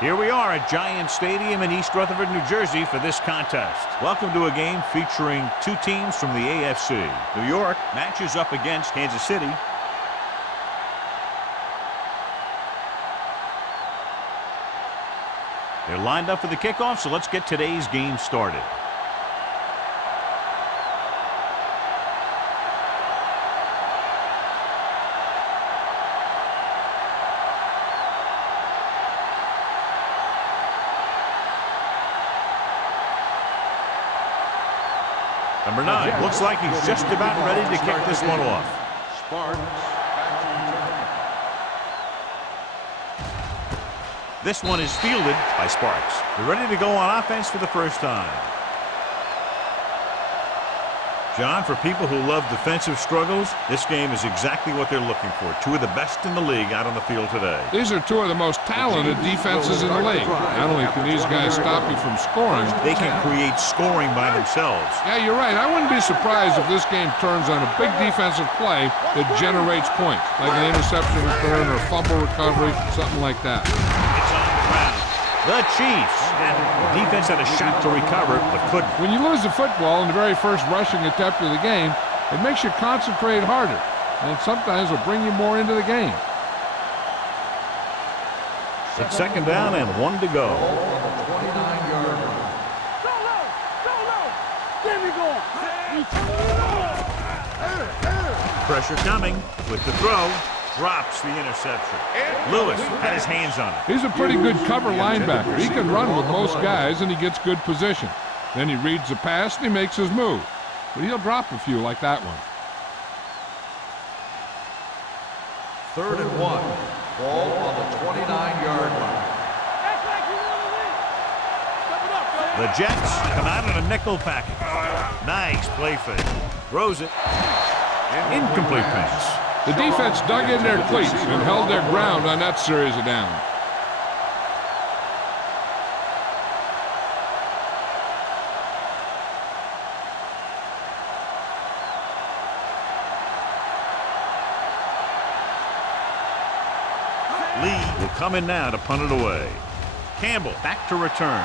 Here we are at Giant Stadium in East Rutherford, New Jersey for this contest. Welcome to a game featuring two teams from the AFC. New York matches up against Kansas City. They're lined up for the kickoff, so let's get today's game started. Number 9 looks like he's just about ready to kick this one off. This one is fielded by Sparks. They're ready to go on offense for the first time. John, for people who love defensive struggles, this game is exactly what they're looking for. Two of the best in the league out on the field today. These are two of the most talented defenses in the league. Not only can these guys stop you from scoring, they can create scoring by themselves. Yeah, you're right. I wouldn't be surprised if this game turns on a big defensive play that generates points, like an interception return or fumble recovery, something like that. It's on the ground. The Chiefs, and defense had a shot to recover, but couldn't. When you lose the football in the very first rushing attempt of the game, it makes you concentrate harder, and sometimes will bring you more into the game. It's second down and 1 to go. Pressure coming with the throw. Drops the interception. Lewis had his hands on it. He's a pretty good cover linebacker. He can run with most guys, and he gets good position. Then he reads the pass, and he makes his move. But he'll drop a few like that one. 3rd and 1. Ball on the 29-yard line. The Jets come out in a nickel package. Nice play fake. Throws it. Incomplete pass. The defense dug in their cleats and held their ground on that series of downs. Lee will come in now to punt it away. Campbell back to return.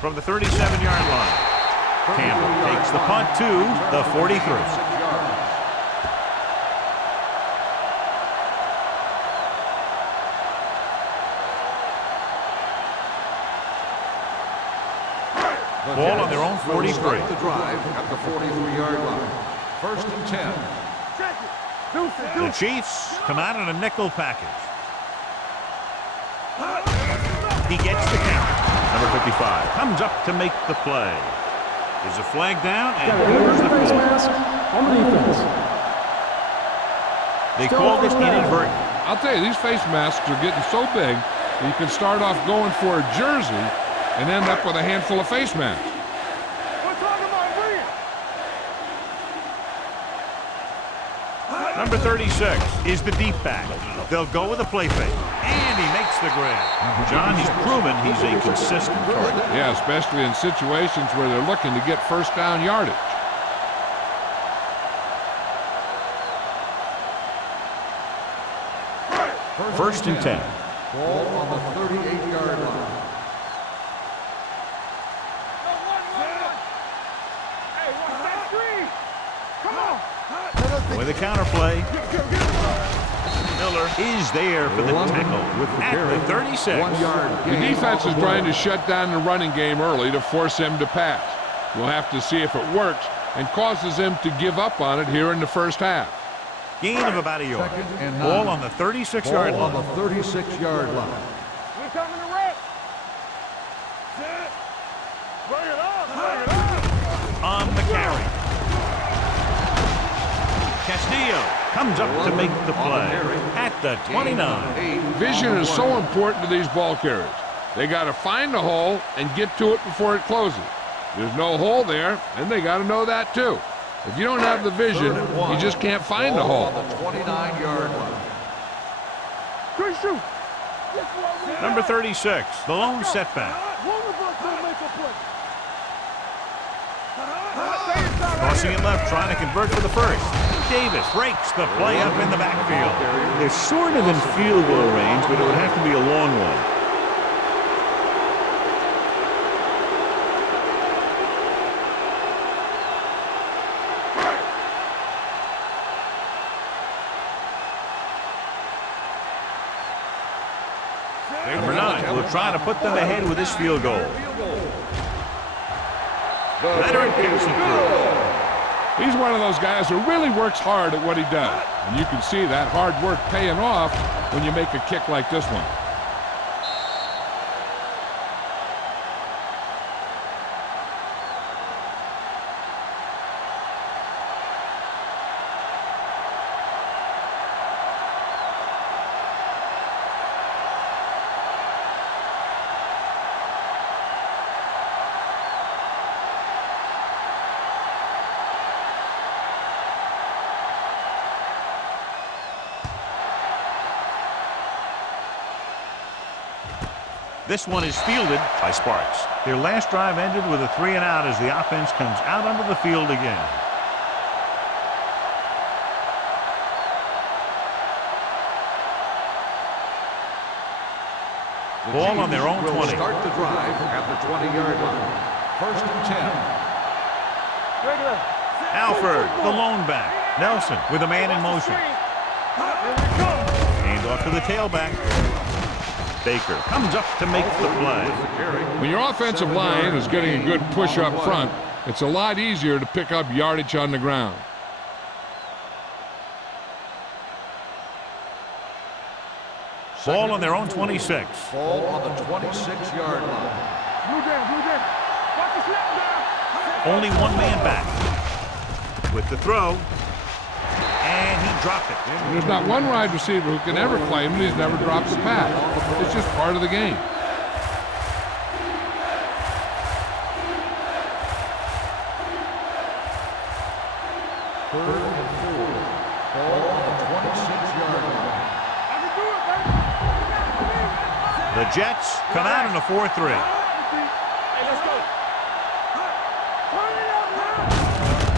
From the 37-yard line. Campbell takes the punt to the 43. Ball on their own 43. The drive at the 43-yard line. 1st and 10. The Chiefs come out in a nickel package. He gets the count. Number 55 comes up to make the play. There's a flag down, and here's the call. They called it inadvertent. I'll tell you, these face masks are getting so big that you can start off going for a jersey and end up with a handful of face masks. Number 36 is the deep back. They'll go with a play fake, and he makes the grab. John, he's proven he's a consistent target. Yeah, especially in situations where they're looking to get first down yardage. First and 10. Ball on the 38-yard line. With a counter play. Miller is there for the tackle with at the 36. 1 yard. The defense is trying to shut down the running game early to force him to pass. We'll have to see if it works and causes him to give up on it here in the first half. Gain of about a yard. Ball on the 36-yard line. On the 36-yard line. On the carry. Castillo comes up to make the play at the 29. Vision is so important to these ball carriers. They got to find the hole and get to it before it closes. There's no hole there, and they got to know that too. If you don't have the vision, you just can't find the hole. On the 29-yard line. Number 36, the lone setback. Crossing it left, trying to convert for the first. Davis breaks the play up in the backfield. They're sort of in field goal range, but it would have to be a long one. Number 9 will try to put them ahead with this field goal. Leonard gets it through. He's one of those guys who really works hard at what he does. And you can see that hard work paying off when you make a kick like this one. This one is fielded by Sparks. Their last drive ended with a 3-and-out as the offense comes out onto the field again. Ball on their own 20. Start the drive at the 20-yard line. 1st and 10. Alford, the lone back. Nelson with a man in motion. Hand off to the tailback. Baker comes up to make the play. When your offensive line is getting a good push up front, it's a lot easier to pick up yardage on the ground. Ball on their own 26. Ball on the 26-yard line. Only one man back. With the throw. And he dropped it. There's not one wide receiver who can ever claim that he's never dropped a pass. It's just part of the game. Third and 4. Ball on the 26-yard line. The Jets come out in a 4-3.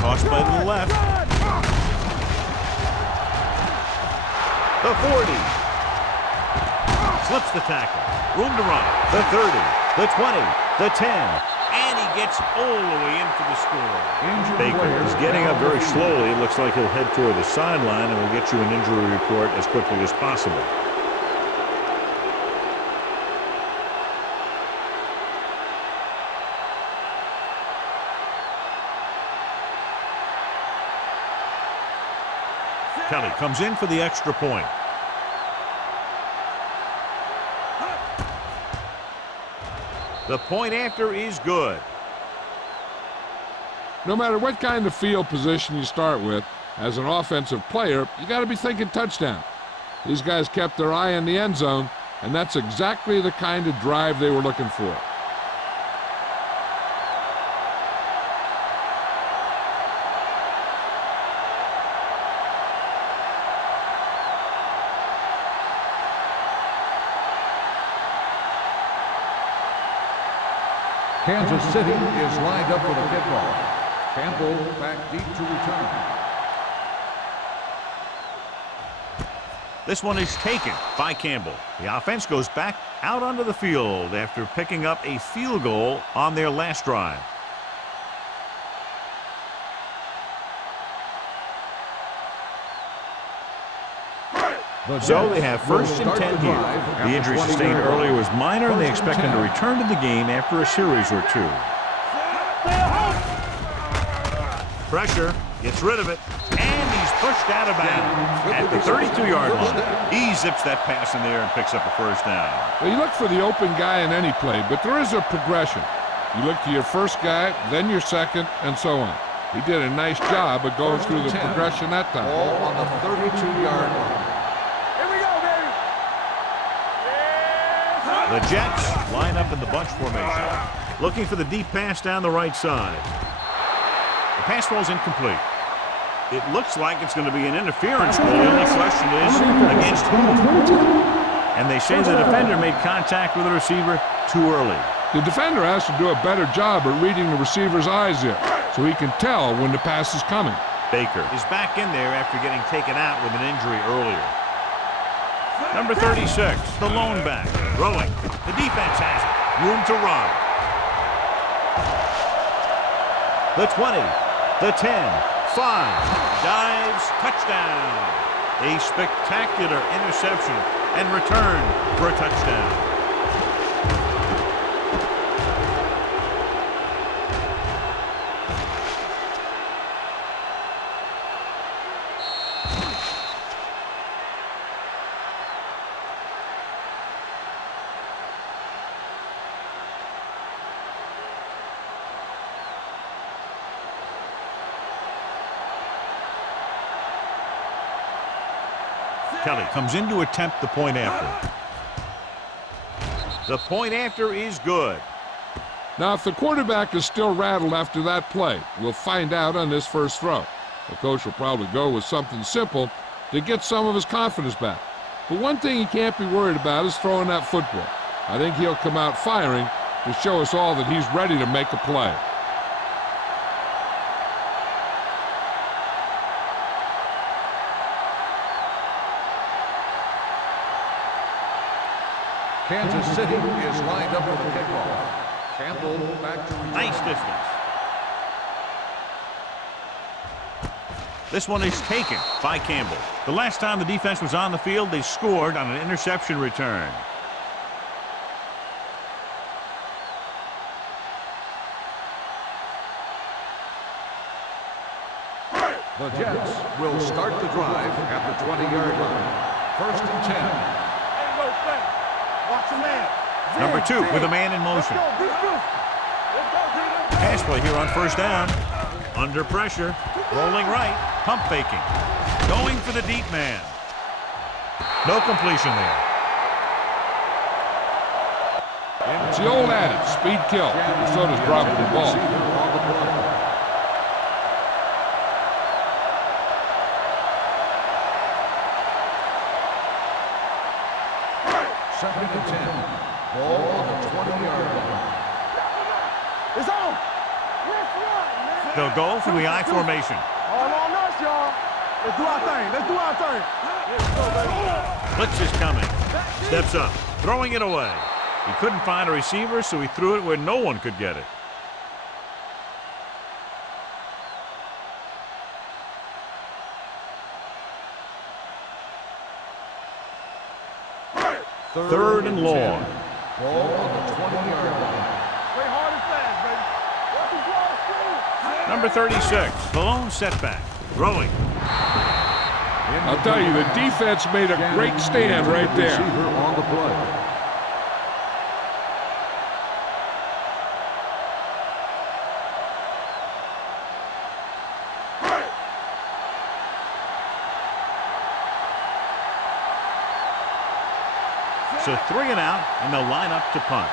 Tossed by the left. The 40. Slips the tackle. Room to run. The 30. The 20. The 10. And he gets all the way in for the score. Baker is getting up very slowly. It looks like he'll head toward the sideline, and we'll get you an injury report as quickly as possible. Kelly comes in for the extra point. The point after is good. No matter what kind of field position you start with, as an offensive player, you got to be thinking touchdown. These guys kept their eye on the end zone, and that's exactly the kind of drive they were looking for. Kansas City is lined up for the kickoff. Campbell back deep to return. This one is taken by Campbell. The offense goes back out onto the field after picking up a field goal on their last drive. So they have 1st and 10 here. The injury sustained earlier was minor, and they expect him to return to the game after a series or two. Pressure, gets rid of it, and he's pushed out of bounds at the 32-yard line. He zips that pass in there and picks up a first down. Well, you look for the open guy in any play, but there is a progression. You look to your first guy, then your second, and so on. He did a nice job of going through the progression that time. Ball on the 32-yard line. The Jets line up in the bunch formation, looking for the deep pass down the right side. The pass falls incomplete. It looks like it's going to be an interference call. The only question is, against whom? And they say the defender made contact with the receiver too early. The defender has to do a better job at reading the receiver's eyes here, so he can tell when the pass is coming. Baker is back in there after getting taken out with an injury earlier. Number 36, the lone back, throwing. The defense has it. Room to run. The 20, the 10, 5, dives, touchdown. A spectacular interception and return for a touchdown. Kelly comes in to attempt the point after. The point after is good. Now, if the quarterback is still rattled after that play, we'll find out on this first throw. The coach will probably go with something simple to get some of his confidence back. But one thing he can't be worried about is throwing that football. I think he'll come out firing to show us all that he's ready to make a play. Kansas City is lined up for the kickoff. Campbell back to return. Nice distance. This one is taken by Campbell. The last time the defense was on the field, they scored on an interception return. The Jets will start the drive at the 20-yard line. 1st and 10. Number 2 with a man in motion. Pass play here on 1st down. Under pressure. Rolling right. Pump faking. Going for the deep man. No completion there. It's the old adage, speed kills. So does dropping the ball. Second and 10. Ball on the 20-yard line. It's on. Let's run, man. They'll go from the I formation. All on us, y'all. Let's do our thing. Let's do our thing. Blitz is coming. Steps up. Throwing it away. He couldn't find a receiver, so he threw it where no one could get it. Third and long. Ball on the 20-yard line. Play hard and fast, baby. Number 36, the lone setback. Throwing. I'll tell you, the defense made a great stand right there. Receiver on the play. So 3 and out, and they'll line up to punt.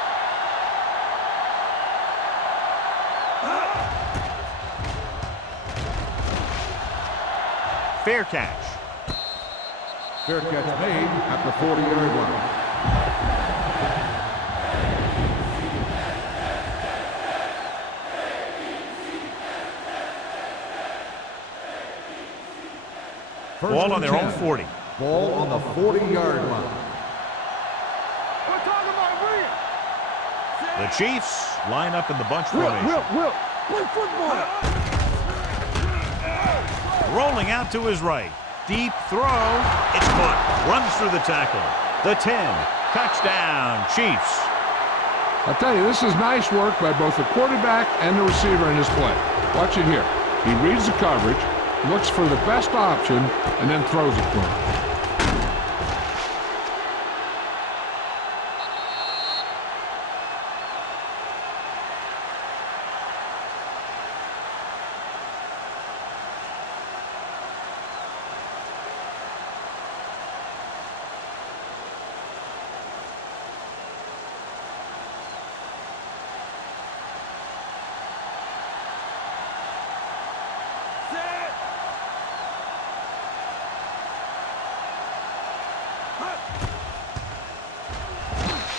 Fair catch. Fair catch made at the 40-yard line. Ball on their own 40. Ball on the 40-yard line. The Chiefs line up in the bunch formation. Will, play football. Rolling out to his right. Deep throw. It's caught. Runs through the tackle. The 10. Touchdown, Chiefs. I'll tell you, this is nice work by both the quarterback and the receiver in this play. Watch it here. He reads the coverage, looks for the best option, and then throws it to him.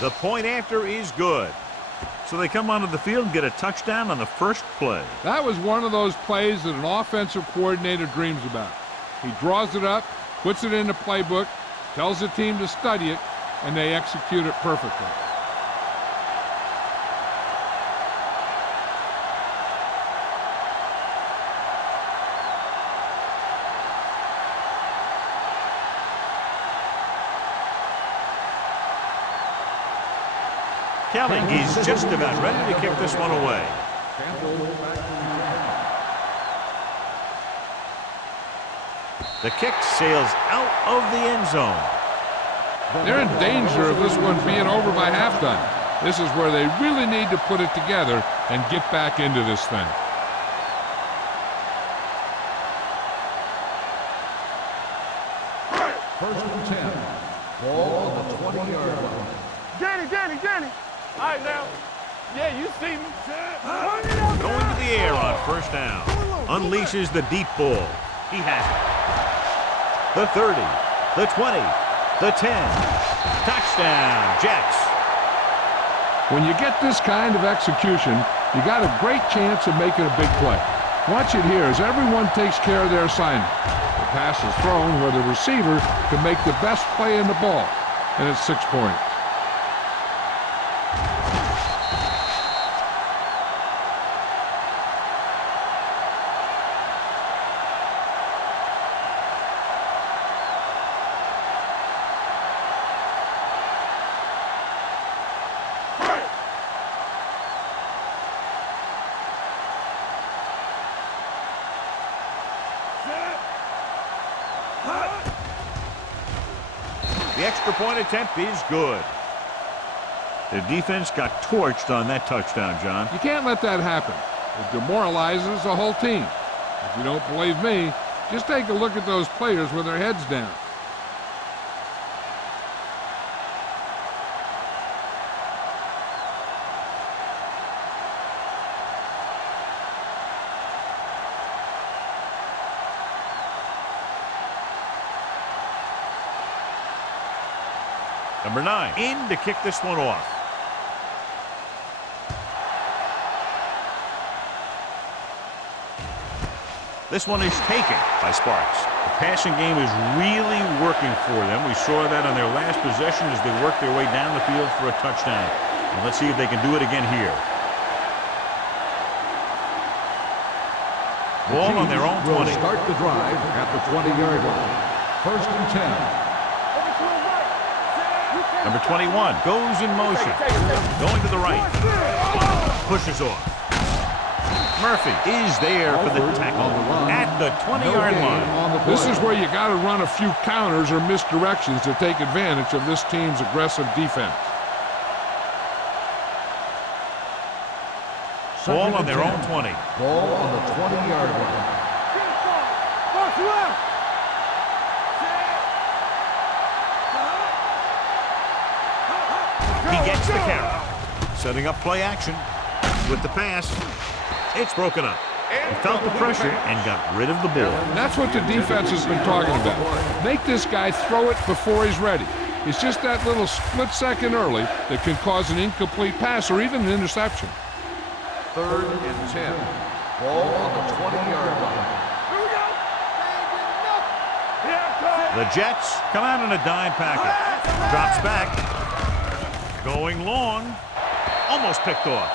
The point after is good. So they come onto the field and get a touchdown on the first play. That was one of those plays that an offensive coordinator dreams about. He draws it up, puts it in the playbook, tells the team to study it, and they execute it perfectly. Kelly, he's just about ready to kick this one away. The kick sails out of the end zone. They're in danger of this one being over by halftime. This is where they really need to put it together and get back into this thing. First and 10. Ball on the 20-yard line. Danny. All right, now. Yeah, you see me. Going to the air on first down. Unleashes the deep ball. He has it. The 30, the 20, the 10. Touchdown, Jets. When you get this kind of execution, you got a great chance of making a big play. Watch it here as everyone takes care of their assignment. The pass is thrown where the receiver can make the best play in the ball, and it's 6 points. The extra point attempt is good. The defense got torched on that touchdown, John. You can't let that happen. It demoralizes the whole team. If you don't believe me, just take a look at those players with their heads down. Number 9 in to kick this one off. This one is taken by Sparks. The passing game is really working for them. We saw that on their last possession as they worked their way down the field for a touchdown. And let's see if they can do it again here. Ball on their own 20. Will start the drive at the 20-yard line. First and 10. Number 21 goes in motion. Going to the right. Pushes off. Murphy is there for the tackle at the 20-yard line. This is where you got to run a few counters or misdirections to take advantage of this team's aggressive defense. Ball on their own 20. Ball on the 20-yard line. He gets the carry. Setting up play action with the pass. It's broken up. He felt the pressure and got rid of the ball. That's what the defense has been talking about. Make this guy throw it before he's ready. It's just that little split second early that can cause an incomplete pass or even an interception. Third and 10. Ball on the 20-yard line. The Jets come out in a dime package. Drops back. Going long. Almost picked off.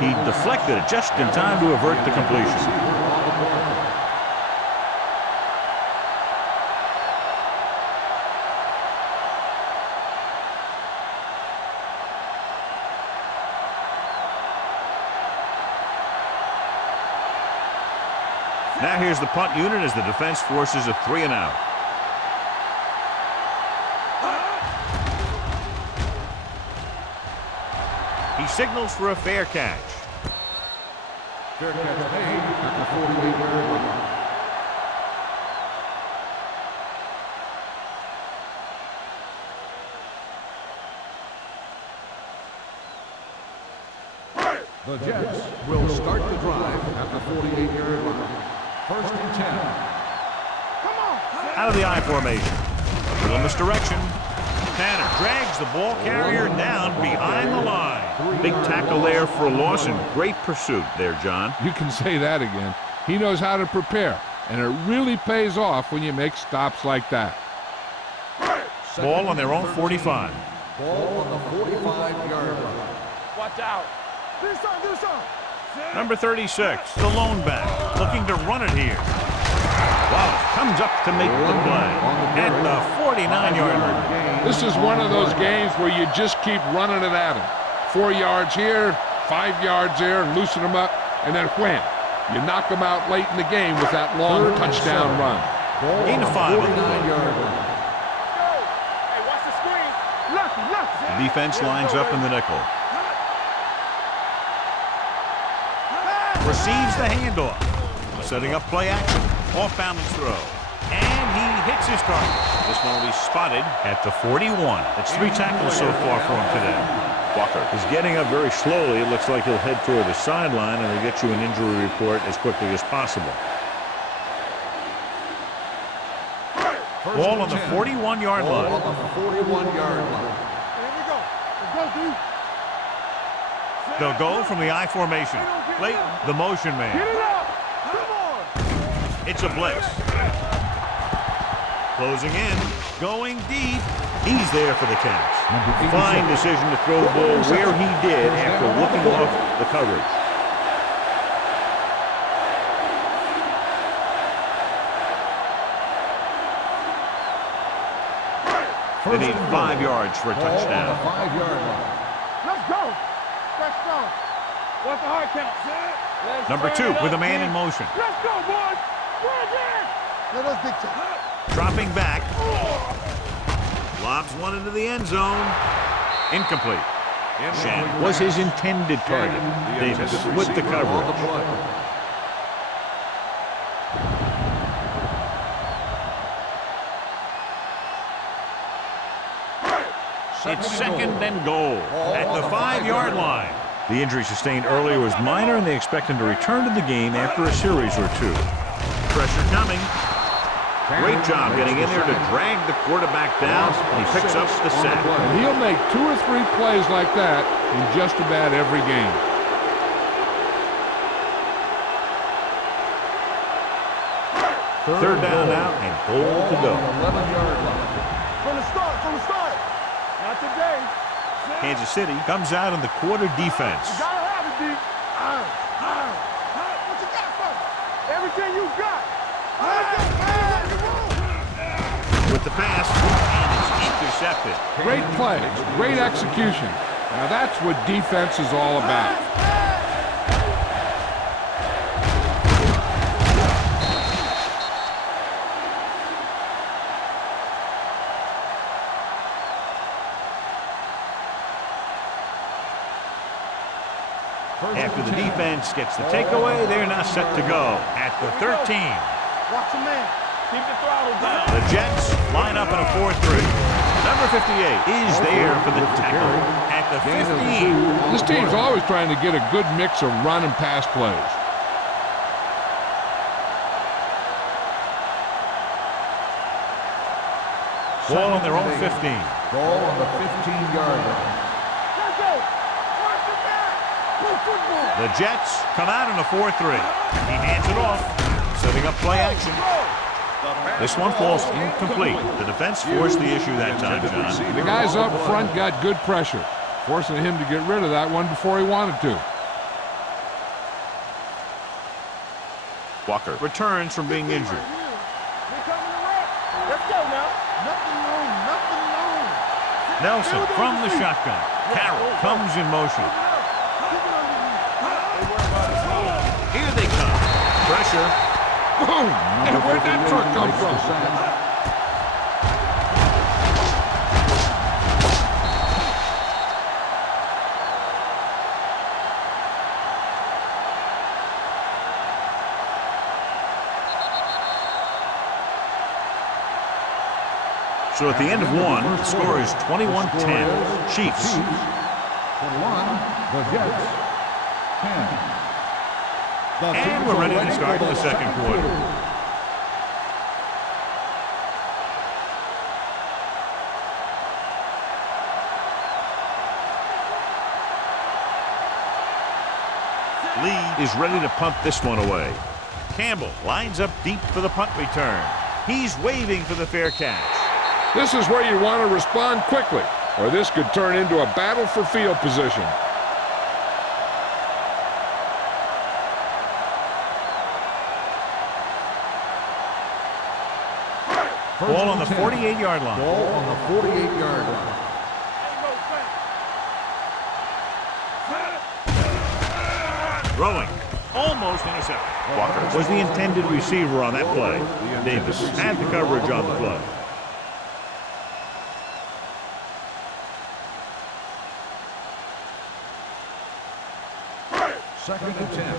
He deflected it just in time to avert the completion. Now here's the punt unit as the defense forces a 3-and-out. He signals for a fair catch. Fair catch made at the 48-yard line. The Jets will start the drive at the 48-yard line. First and 10. Out of the I formation. A little misdirection. Tanner drags the ball carrier down behind the line. Big tackle there for a loss and great pursuit there, John. You can say that again. He knows how to prepare, and it really pays off when you make stops like that. Ball on their own 45. Ball on the 45-yard line. Watch out. Do something. Number 36, the lone back, looking to run it here. Wallace comes up to make the play at the 49-yard line. This is one of those games where you just keep running it at him. 4 yards here, 5 yards there, and loosen them up, and then wham. You knock them out late in the game with that long touchdown run. Gain of 5 on the play. Hey, watch the screen. Left. The defense lines up in the nickel. Receives the handoff. Setting up play action. Off balance throw. And he hits his target. This one will be spotted at the 41. That's 3 tackles so far for him today. Walker is getting up very slowly. It looks like he'll head toward the sideline, and we'll get you an injury report as quickly as possible. Ball on the 41-yard line. Ball on the 41-yard line. Here we go. Let's go, D. They'll go from the I formation. Late, the motion man. Get it up. Come on. It's a blitz. Closing in, going deep. He's there for the catch. Fine decision to throw the ball where he did after looking off the coverage. They need 5 yards for a touchdown. 5-yard line. Let's go. Let's go. What's the hard count? Number 2 with a man in motion. Let's go, boys. Let us dictate. Dropping back. Lobs one into the end zone. Incomplete. Shannon was his intended target. Davis with the coverage. It's second and goal at the 5-yard line. The injury sustained earlier was minor, and they expect him to return to the game after a series or 2. Pressure coming. Great job getting in there to drag the quarterback down, and he picks up the sack. And he'll make 2 or 3 plays like that in just about every game. Third down now, and goal to go. 11-yard line. From the start. Not today. Kansas City comes out in the quarter defense. You gotta have it, D. What you got for? Everything you got. With the pass, and it's intercepted. Great plays, great execution. Now that's what defense is all about. After the defense gets the takeaway, they're now set to go at the 13. Watch the man. Keep the throttle down. The Jets line up in a 4-3. Number 58 is there for the tackle at the 15. This team's always trying to get a good mix of run and pass plays. Ball on their own 15. Ball on the 15-yard line. Let's go. Watch the man. Play football. The Jets come out in a 4-3. He hands it off, setting up play action. This one falls incomplete. The defense forced the issue that time, John. The guys up front got good pressure, forcing him to get rid of that one before he wanted to. Walker returns from being injured. They coming to wreck. Let's go now. Nothing long. Nelson from the shotgun. Carroll comes in motion. Here they come. Pressure. Boom! And where'd that truck come from? So at the end of one, the score is 21-10. Chiefs. 21, the Jets, 10. And we're ready to start the second quarter. is ready to punt this one away. Campbell lines up deep for the punt return. He's waving for the fair catch. This is where you want to respond quickly, or this could turn into a battle for field position. Ball on the 48-yard line. Ball on the 48-yard line. Throwing. Almost intercepted. Walker was the intended receiver on that play. Davis had the coverage on the play. Second and 10.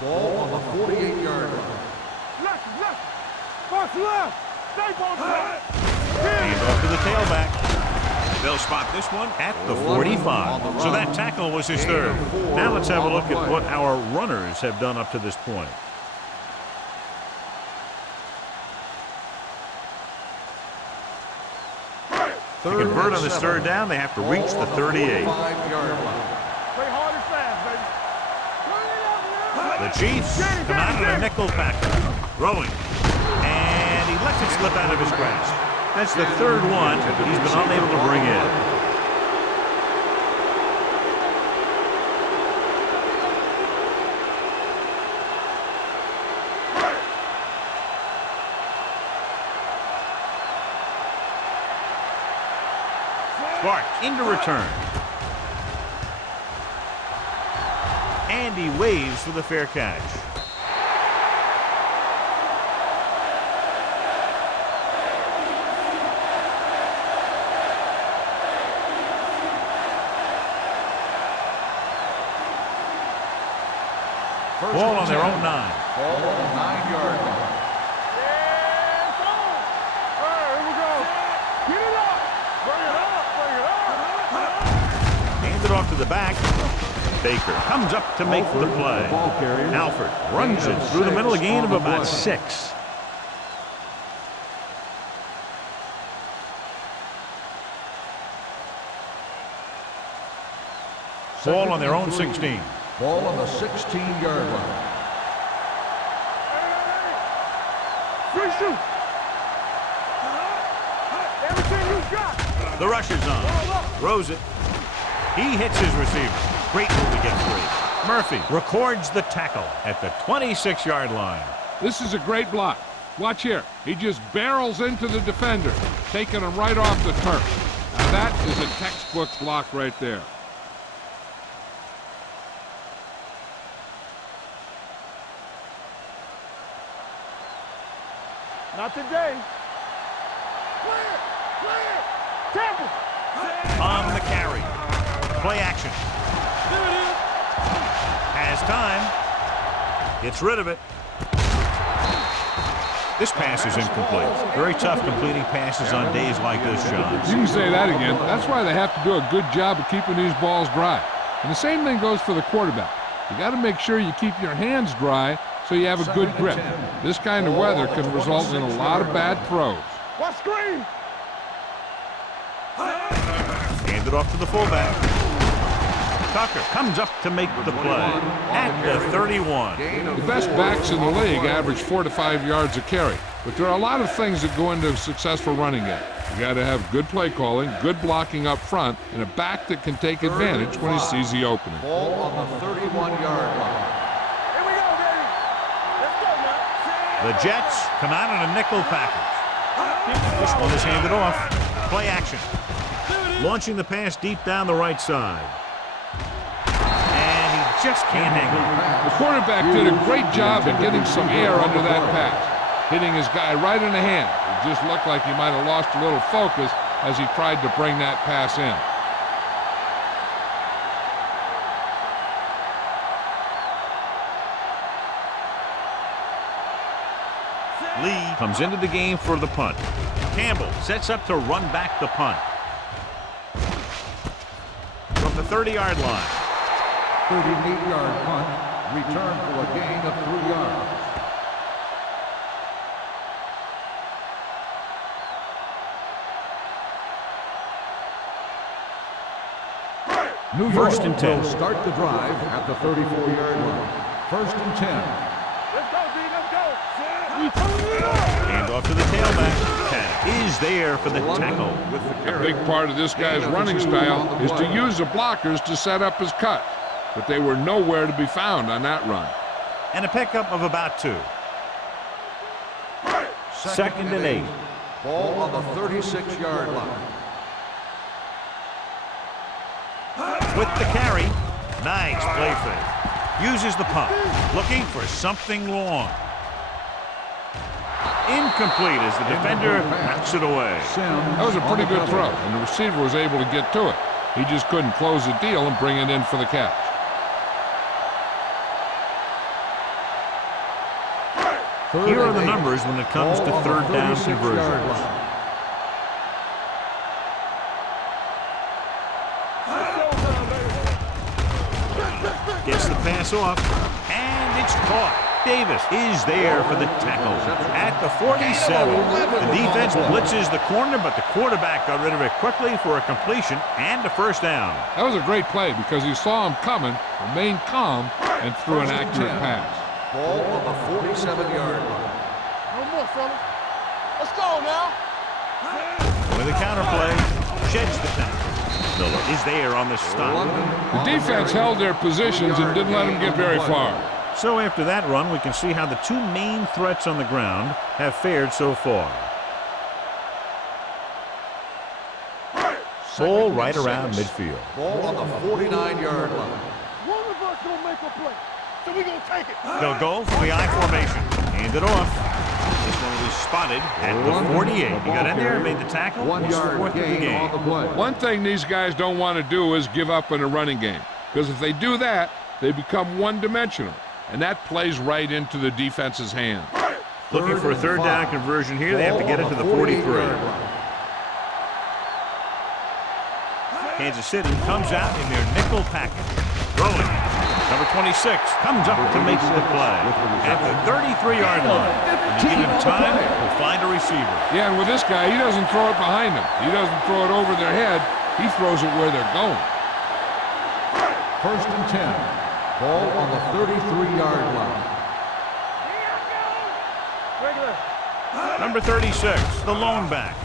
Ball on the 48-yard line. Hand off to the tailback. They'll spot this one at the 45. So that tackle was his third. Now let's have a look at what our runners have done up to this point. To convert on this third down, they have to reach the 38. The Chiefs come out of the nickel package. Throwing. And he lets it slip out of his grasp. That's the third one he's been unable to bring in. Sparks into return. And he waves for the fair catch. Ball on their own 9. Ball on the 9-yard line. Hand it off to the back. Baker comes up to make the play. Alford runs it through the middle, a gain of about 6. Ball on their own 16. Ball on the 16-yard line. The rush is on. Throws it. He hits his receiver. Great move to get free. Murphy records the tackle at the 26-yard line. This is a great block. Watch here. He just barrels into the defender, taking him right off the turf. Now that is a textbook block right there. Not today. Clear! Clear! Temple! On the carry. Play action. Has time. Gets rid of it. This pass is incomplete. Very tough completing passes on days like this, John. You can say that again. That's why they have to do a good job of keeping these balls dry. And the same thing goes for the quarterback. You got to make sure you keep your hands dry so you have a good grip. This kind of weather can result in a lot of bad throws. What screen? Hand it off to the fullback. Tucker comes up to make the play at the 31. The best backs in the league average 4 to 5 yards a carry, but there are a lot of things that go into a successful running game. You got to have good play calling, good blocking up front, and a back that can take advantage when he sees the opening. Ball on the 31-yard line. Here we go, baby. Let's go now. The Jets come out in a nickel package. This one is handed off. Play action. Launching the pass deep down the right side. And he just can't hang on. The quarterback did a great job in getting some air under that pass, hitting his guy right in the hand. It just looked like he might have lost a little focus as he tried to bring that pass in. Lee comes into the game for the punt. Campbell sets up to run back the punt. From the 30-yard line. 38-yard punt. Return for a gain of 3 yards. New York First and 10. will start the drive at the 34-yard line. First and 10. Let's go, D. Let's go. Hand off to the tailback. Cat is there for the tackle. With the A carry. big part of this guy's running style is to use the blockers to set up his cut. But they were nowhere to be found on that run. And a pickup of about 2. Second and 8. Ball on the 36-yard line. With the carry. Nice play fake. Uses the pump. Looking for something long. Incomplete as the defender knocks it away. That was a pretty good throw, and the receiver was able to get to it. He just couldn't close the deal and bring it in for the catch. Here are the numbers when it comes to third down conversions. Gets the pass off, and it's caught. Davis is there for the tackle at the 47. The defense blitzes the corner, but the quarterback got rid of it quickly for a completion and a first down. That was a great play because he saw him coming, remained calm, and threw an accurate pass. Ball on the 47-yard line. No more, fellas. Let's go now. With a counterplay, sheds the tackle. Miller is there on the stop. The defense held their positions and didn't let him get very far. So after that run, we can see how the two main threats on the ground have fared so far. Ball right around midfield. Ball on the 49-yard line. One of us gonna make a play, so we gonna take it. They'll go for the I formation. Hand it off. This one was spotted at the 48. He got in there and made the tackle. 1 It's yard fourth of the gain game. on the play. One thing these guys don't want to do is give up in a running game, because if they do that, they become one-dimensional, and that plays right into the defense's hand. Looking for a third down conversion here. They have to get it to the 43. Kansas City comes out in their nickel package. Throwing. Number 26 comes up to make the play at the 33-yard line. When you give him time, he'll find a receiver. Yeah, and with this guy, he doesn't throw it behind them. He doesn't throw it over their head. He throws it where they're going. First and 10. Ball on the 33-yard line. Number 36, the lone back.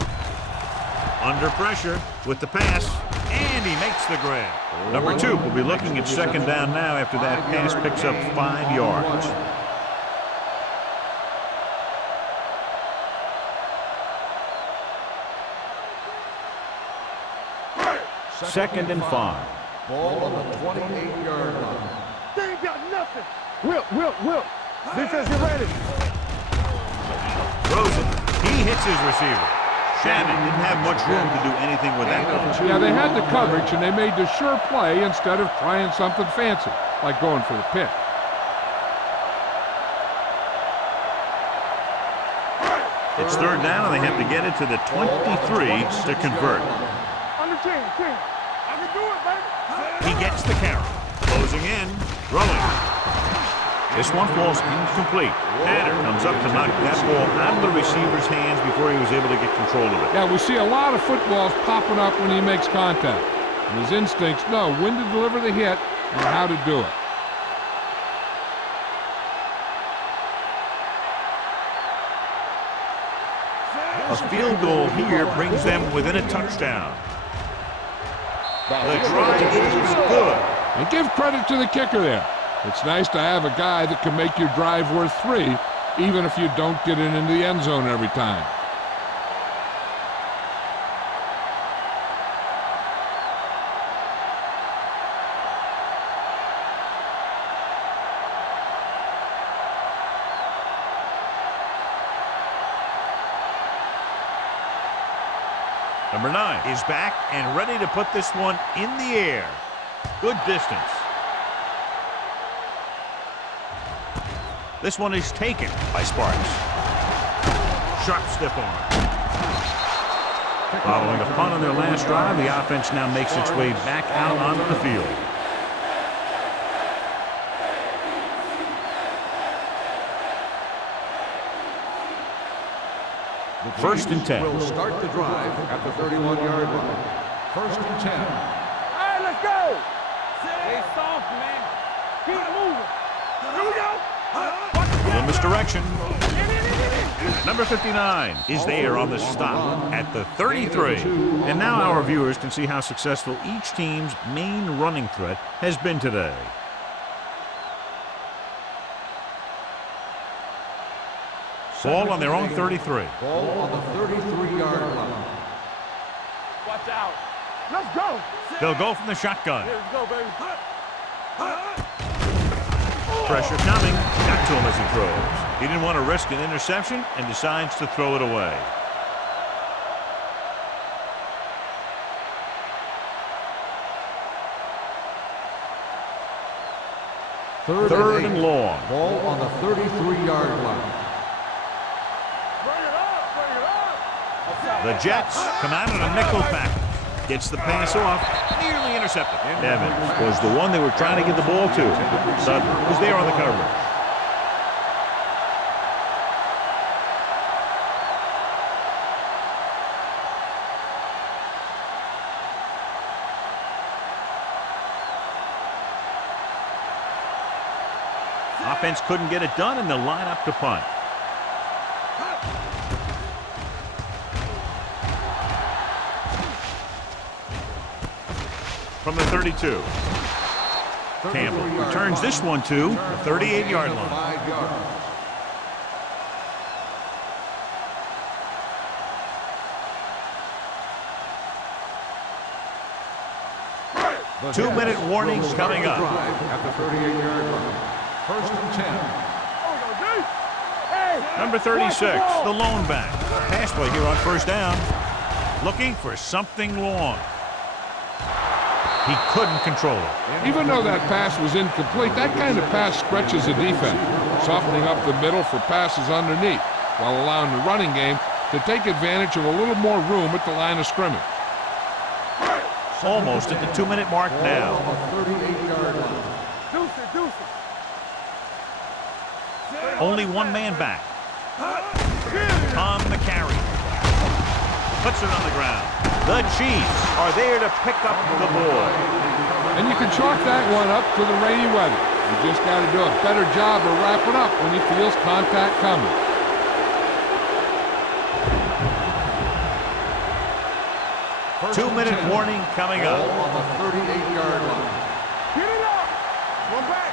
Under pressure with the pass, and he makes the grab. Number 2 will be looking at second down now after that pass picks up 5 yards. Second and 5. Ball on the 28-yard line. They ain't got nothing. Whip. Defense, get ready. Throws it. He hits his receiver. Shannon didn't have much room to do anything with that one. Yeah, they had the coverage, and they made the sure play instead of trying something fancy, like going for the pick. It's third down, and they have to get it to the 23 to convert. Under 10. I can do it, baby. He gets the carry. Closing in. Throwing. This one falls incomplete. Tanner comes up to knock that ball out of the receiver's hands before he was able to get control of it. Yeah, we see a lot of footballs popping up when he makes contact. And his instincts know when to deliver the hit and how to do it. A field goal here brings them within a touchdown. The try is good. And give credit to the kicker there. It's nice to have a guy that can make your drive worth 3, even if you don't get it into the end zone every time. Number 9 is back and ready to put this one in the air. Good distance. This one is taken by Sparks. Sharp stiff arm. Following a punt on their last drive, the offense now makes its way back out onto the field. First and 10. Will start the drive at the 31-yard line. First and 10. All right, let's go. Stay soft, man. Keep moving. A little misdirection. Number 59 is there on the stop at the 33. And now our viewers can see how successful each team's main running threat has been today. Ball on their own 33. Ball on the 33-yard line. Watch out. Let's go. They'll go from the shotgun. Here we go, baby. Pressure coming. Got to him as he throws. He didn't want to risk an interception and decides to throw it away. Third and long. Ball on the 33-yard line. Bring it up. Bring it up. The Jets come out in a nickel package. Gets the pass off. Nearly intercepted. Evans was the one they were trying to get the ball to. Sutton was there on the coverage. Offense couldn't get it done, and they'll line up to punt. From the 32. Campbell returns this one to the 38-yard line. 5 yards. 2-minute warning coming up. At the 38-yard line. First and 10. Number 36, the lone back. Pass play here on first down. Looking for something long. He couldn't control it. Even though that pass was incomplete, that kind of pass stretches the defense, softening up the middle for passes underneath, while allowing the running game to take advantage of a little more room at the line of scrimmage. Almost at the 2-minute mark now. On the 38-yard line. Deuce it. Only one man back. On the carry. Puts it on the ground. The Chiefs are there to pick up the ball. And you can chalk that one up to the rainy weather. You just got to do a better job of wrapping up when he feels contact coming. First 2-minute and 10. warning coming up. Ball on the 38-yard line. Get it up. One back.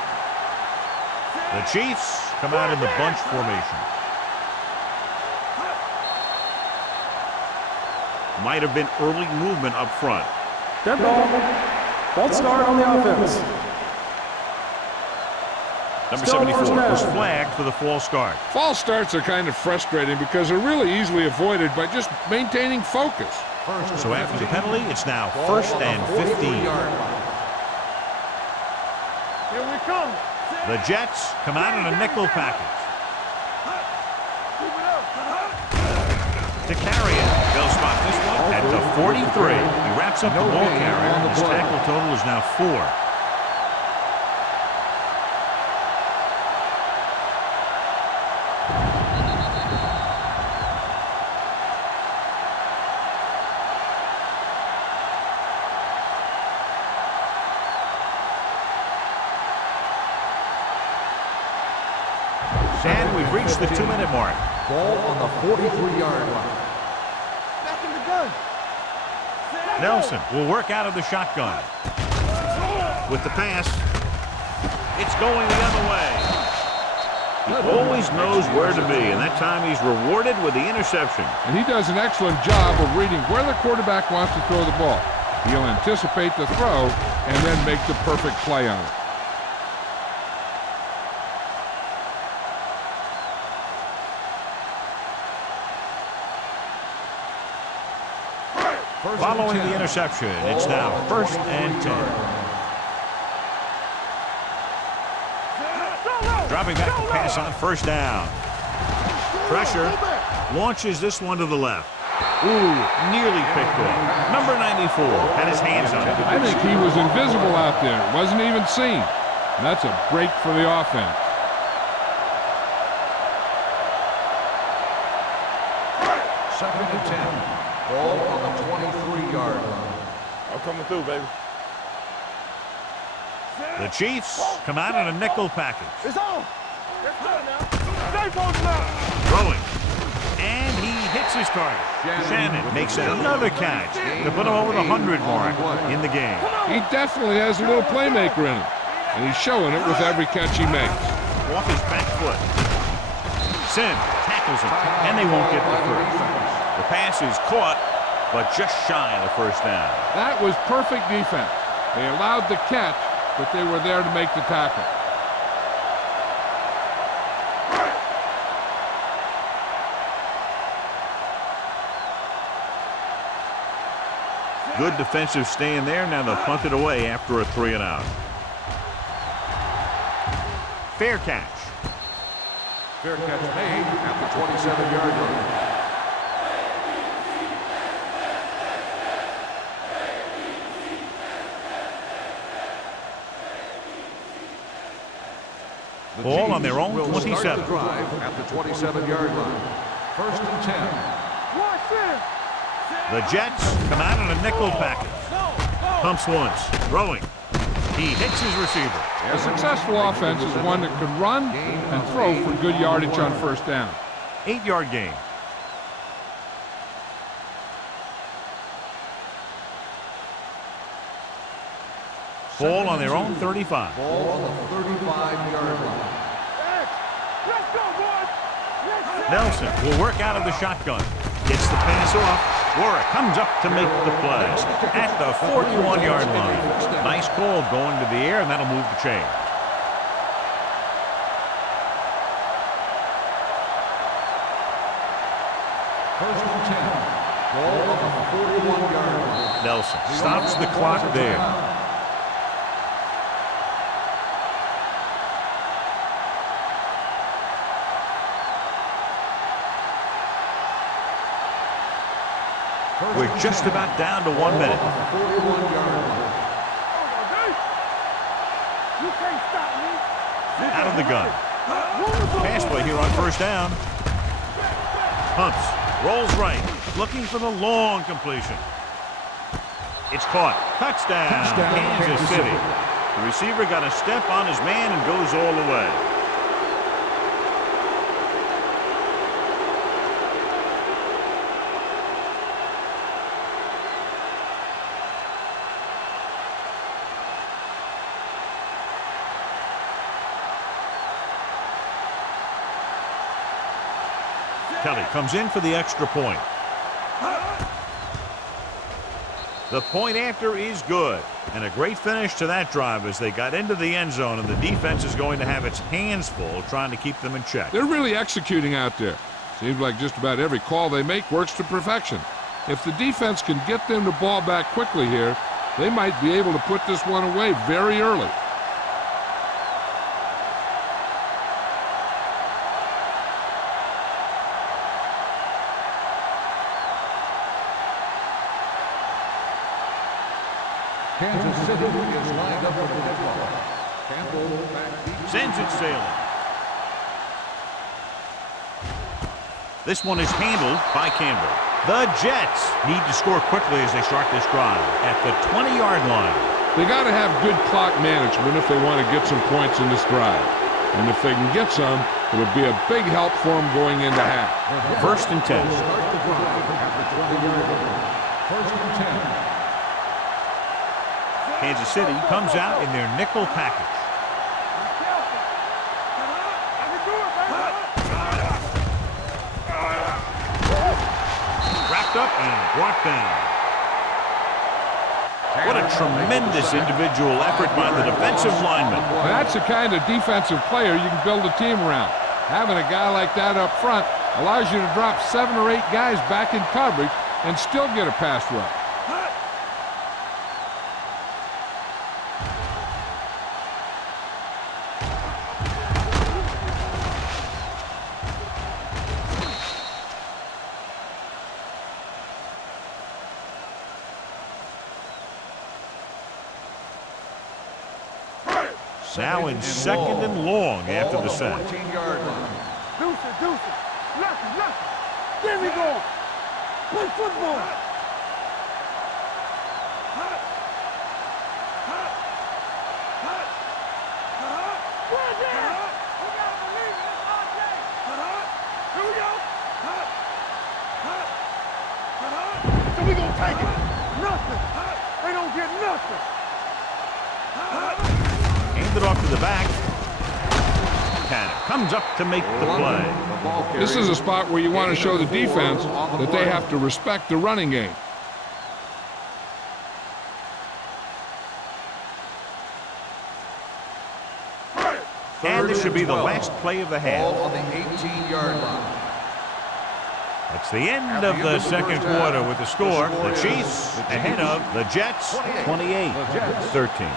The Chiefs come out in the bunch formation. Might have been early movement up front. Dead ball. False start on the offense. Number Still 74 first down. was flagged for the false start. False starts are kind of frustrating because they're really easily avoided by just maintaining focus. So after the penalty, it's now Ball first on the and 15. 43-yard line. Here we come. The Jets come out in a nickel package. To carry it, they'll spot this one at the 43. He wraps up the No ball gain carrier, on the and his play. tackle total is now 4. And we've reached the 2-minute mark. Ball on the 43-yard line. Back in the gun. Nelson will work out of the shotgun. With the pass, it's going the other way. He always knows where to be, and that time he's rewarded with the interception. And he does an excellent job of reading where the quarterback wants to throw the ball. He'll anticipate the throw and then make the perfect play on it. Following the interception, it's now first and 10. Dropping back to pass on first down. Pressure launches this one to the left. Ooh, nearly picked off. Number 94 had his hands on it. I think he was invisible out there. Wasn't even seen. And that's a break for the offense. Second and 10. Ball on the 23-yard line. I'm coming through, baby. The Chiefs come out in a nickel package. It's on. Stay posted up. Throwing. And he hits his target. Shannon makes another catch to put him over the 100 mark in the game. He definitely has a little playmaker in him, and he's showing it with every catch he makes. Off his back foot. Sin tackles him, and they won't get the first. The pass is caught, but just shy of the first down. That was perfect defense. They allowed the catch, but they were there to make the tackle. Good defensive stand there. Now they'll punt it away after a 3-and-out. Fair catch. Fair catch made at the 27-yard line. Ball on their own will 27. start the drive at the 27-yard line. 1st and 10. Watch this. The Jets come out in a nickel package. Pumps once. Throwing. He hits his receiver. A successful offense is one that can run and throw for good yardage on first down. 8-yard gain. Ball on their own 35. Ball on the 35-yard line. Let's go, boys. Nelson will work out of the shotgun. Gets the pass off. Warwick comes up to make the play at the 41-yard line. Nice call going to the air, and that'll move the chain. First and 10. Ball on the 41-yard line. Nelson stops the clock there. We're just about down to 1 minute. 41-yard line. You can't stop me. Out of the gun. Pass play here on first down. Pumps. Rolls right. Looking for the long completion. It's caught. Touchdown, Kansas City. The receiver got a step on his man and goes all the way. Kelly comes in for the extra point. The point after is good. And a great finish to that drive as they got into the end zone, and the defense is going to have its hands full trying to keep them in check. They're really executing out there. Seems like just about every call they make works to perfection. If the defense can get them the ball back quickly here, they might be able to put this one away very early. Kansas City is lined up with the football. Campbell back deep. Sends it sailing. This one is handled by Campbell. The Jets need to score quickly as they start this drive at the 20-yard line. They got to have good clock management if they want to get some points in this drive. And if they can get some, it'll be a big help for them going into half. 1st and 10. Start the drive at the 20-yard line. 1st and 10. Kansas City comes out in their nickel package. Wrapped up and brought down. What a tremendous individual effort by the defensive lineman. That's the kind of defensive player you can build a team around. Having a guy like that up front allows you to drop 7 or 8 guys back in coverage and still get a pass rush. Now in 2nd and long after the sack. 14-yard line. Deuce it. Left. There we go. Play football. Spread down. We gotta believe it. It's NYJ. Here we go. So we gonna take it. Nothing. They don't get nothing. Hand it off to the back. Tanner comes up to make the play. This is a spot where you want to show the defense that they have to respect the running game. And this should be the last play of the half. Ball on the 18-yard line. It's the end of the second quarter with the score. The Chiefs ahead of the Jets, 28-13.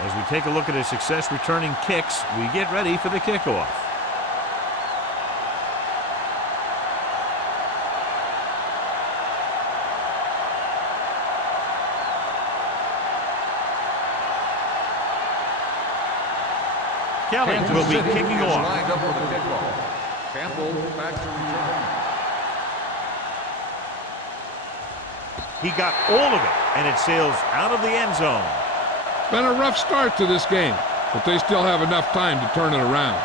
As we take a look at his success returning kicks, we get ready for the kickoff. Kelly will be kicking off. Lined up for the kickoff. Campbell back to return. He got all of it, and it sails out of the end zone. Been a rough start to this game, but they still have enough time to turn it around.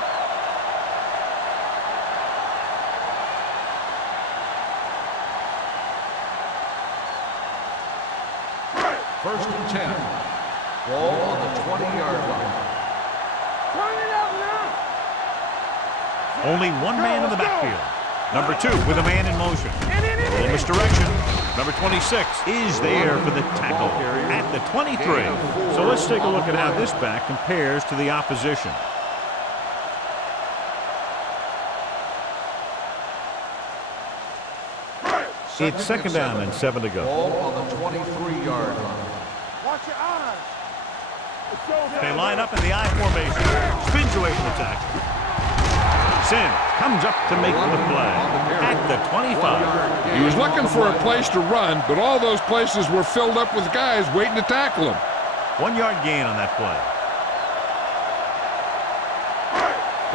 First and 10. Ball on the 20-yard line. Turn it up now. Only one man in the backfield. Number 2 with a man in motion. A little misdirection. Number 26 is there for the tackle at the 23. So let's take a look at how this back compares to the opposition. It's second down and 7 to go. Ball on the 23-yard line. Watch your eyes. It shows They line up in the I formation. Spins away from the tackle. Sin comes up to make the play at the 25. He was looking for a place to run, but all those places were filled up with guys waiting to tackle him. 1 yard gain on that play.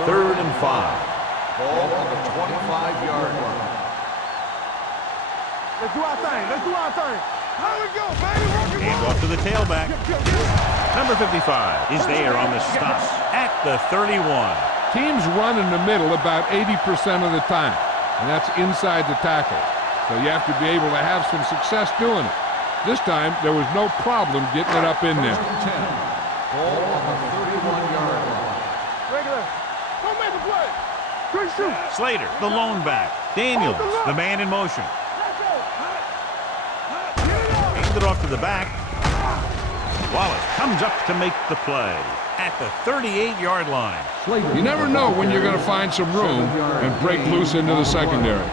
Third and 5. Ball on the 25-yard line. Let's do our thing. Let's do our thing. How we go, baby? Rock and Hand roll. off to the tailback. Number 55 is there on the stop at the 31. Teams run in the middle about 80% of the time, and that's inside the tackle. So you have to be able to have some success doing it. This time, there was no problem getting it up in there. First and 10. Ball on the 31-yard line. Regular. Don't make the play. Good shoot. Slater, the lone back. Daniels, the man in motion. Let's go. Hand it off to the back. Wallace comes up to make the play at the 38-yard line. You never know when you're going to find some room and break loose into the secondary.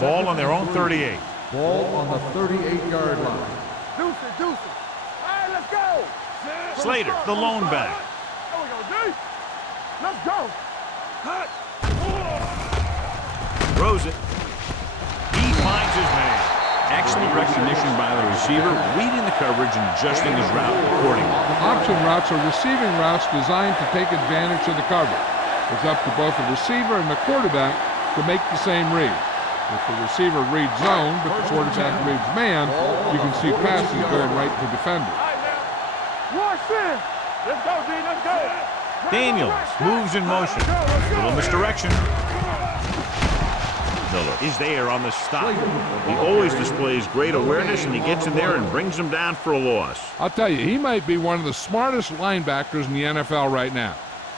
Ball on their own 38. Ball on the 38-yard line. Deuce it, deuce it. All right, let's go. Slater, the lone back. There we go, D. Let's go. Throws it. He finds his man. Excellent recognition by the receiver, reading the coverage and adjusting his route accordingly. Option routes are receiving routes designed to take advantage of the coverage. It's up to both the receiver and the quarterback to make the same read. If the receiver reads zone, but the quarterback reads man, you can see passes going right to defenders. All right, now. Watch this. Let's go, D. Let's go. Daniels moves in motion. A little misdirection. Miller is there on the stop. He always displays great awareness, and he gets in there and brings them down for a loss. I'll tell you, he might be one of the smartest linebackers in the NFL right now.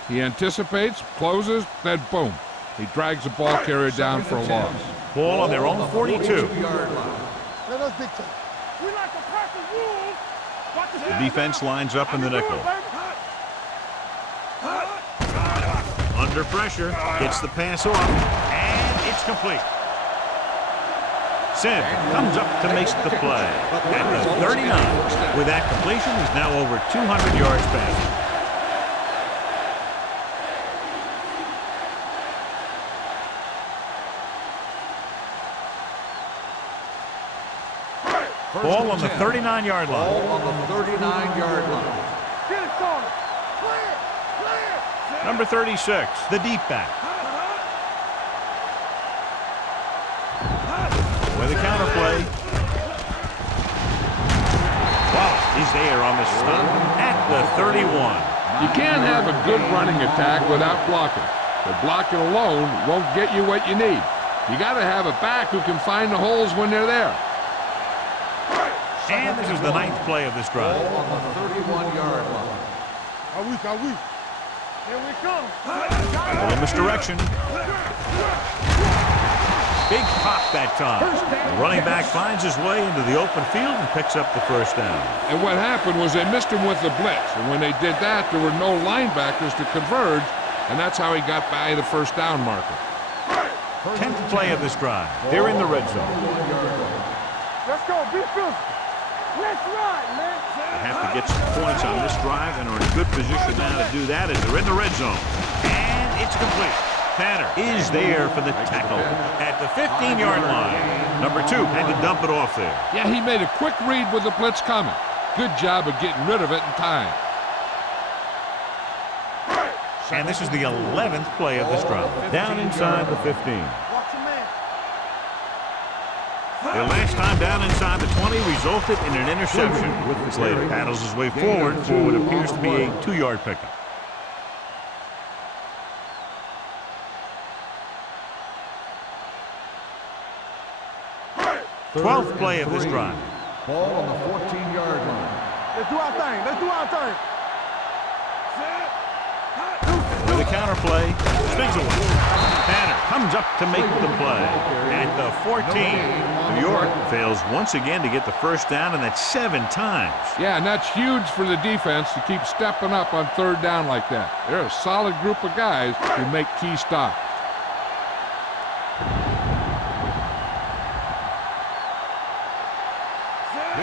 He anticipates, closes, then boom. He drags the ball carrier down for a loss. Ball on their own 42. Let us dictate. We like to practice rules. Watch The defense lines up in the nickel. Under pressure, gets the pass off, and it's complete. Sin comes up to make the play at the 39. With that completion, he's now over 200 yards passing. Ball on the 39-yard line. Ball on the 39-yard line. Get it started. Clear. Clear. Number 36, the deep back. With a counter play. Wallace is there on the stop at the 31. You can't have a good running attack without blocking. But blocking alone won't get you what you need. You got to have a back who can find the holes when they're there. And this is the 9th play of this drive. Ball on the 31-yard line. Here we come. A little misdirection. Big pop that time. The running back finds his way into the open field and picks up the first down. And what happened was they missed him with the blitz. And when they did that, there were no linebackers to converge. And that's how he got by the first down marker. 10th play of this drive. They're in the red zone. Let's go. Be physical. Let's ride, man. They have to get some points on this drive and are in a good position now to do that as they're in the red zone. And it's complete. Tanner is there for the tackle at the 15-yard line. Number 2 had to dump it off there. Yeah, he made a quick read with the blitz coming. Good job of getting rid of it in time. And this is the 11th play of this drive. Down inside the 15. Watch your man. Their last time down inside the 20 resulted in an interception. Slater paddles his way forward for what appears to be a 2-yard pickup. 12th play of this drive. Ball on the 14-yard line. Let's do our thing. Let's do our thing. With a counter play, swings away. Tanner comes up to make the play. At the 14, New York fails once again to get the first down, and that's 7 times. Yeah, and that's huge for the defense to keep stepping up on 3rd down like that. They're a solid group of guys who make key stops.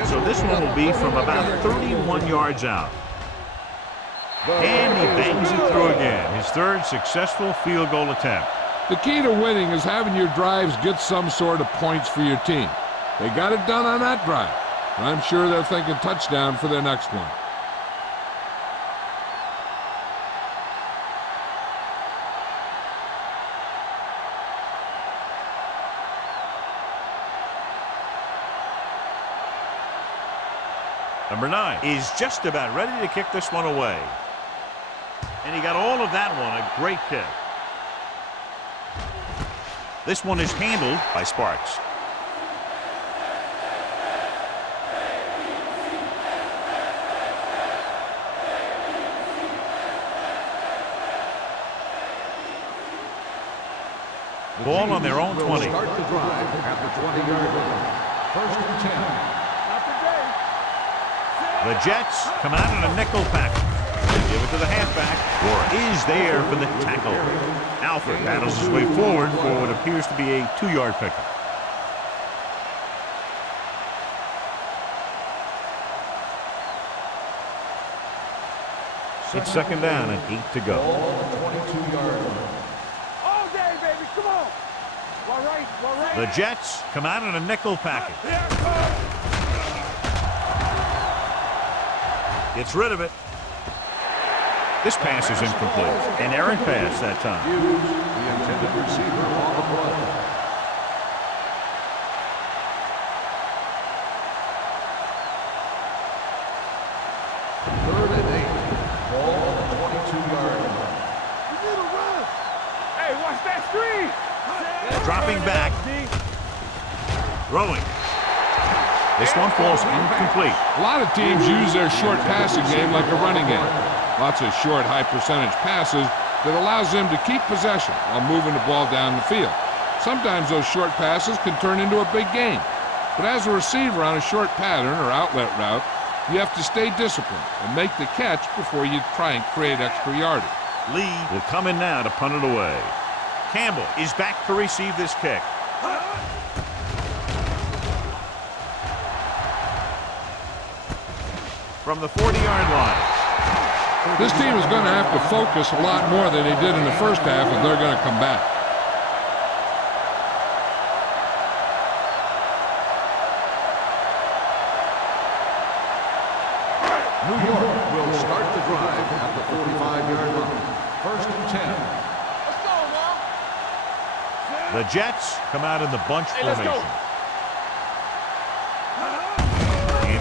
So this one will be from about 31 yards out. And he bangs it through again. His 3rd successful field goal attempt. The key to winning is having your drives get some sort of points for your team. They got it done on that drive. And I'm sure they're thinking touchdown for their next one. Number 9 is just about ready to kick this one away. And he got all of that one, a great kick. This one is handled by Sparks. Ball on their own 20. Start the drive at the 20-yard line. 1st and 10. The Jets come out in a nickel package. They give it to the halfback. Gore is there for the tackle. Alford battles his way forward for what appears to be a 2-yard pickup. It's 2nd down and 8 to go. 22-yard line. All day, baby. Come on. All right. The Jets come out in a nickel package. Gets rid of it. This pass is incomplete. An errant pass that time. Hughes, the intended receiver on the play. Third and 8. Ball on the 22-yard line. You need to run. Hey, watch that screen. Dropping back. Throwing. This one falls incomplete. A lot of teams use their short passing game like a running game. Lots of short, high-percentage passes that allows them to keep possession while moving the ball down the field. Sometimes those short passes can turn into a big game. But as a receiver on a short pattern or outlet route, you have to stay disciplined and make the catch before you try and create extra yardage. Lee will come in now to punt it away. Campbell is back to receive this kick. From the 40-yard line. This team is going to have to focus a lot more than they did in the first half if they're going to come back. New York will start the drive at the 45-yard line. 1st and 10. Let's go, man. The Jets come out in the bunch formation.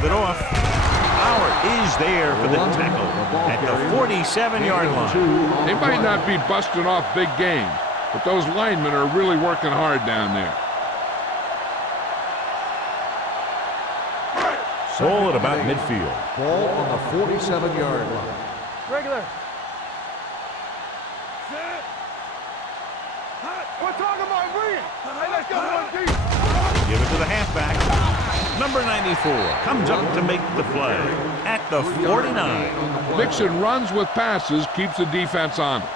Hands it off. Howard is there for the tackle at the 47-yard line. They might not be busting off big games, but those linemen are really working hard down there. Ball at about midfield. Ball on the 47-yard line. Regular. We're talking about bring it. Hey, let's go one deep. Give it to the halfback. Number 94 comes up to make the play at the 49. Mixing runs with passes keeps the defense honest.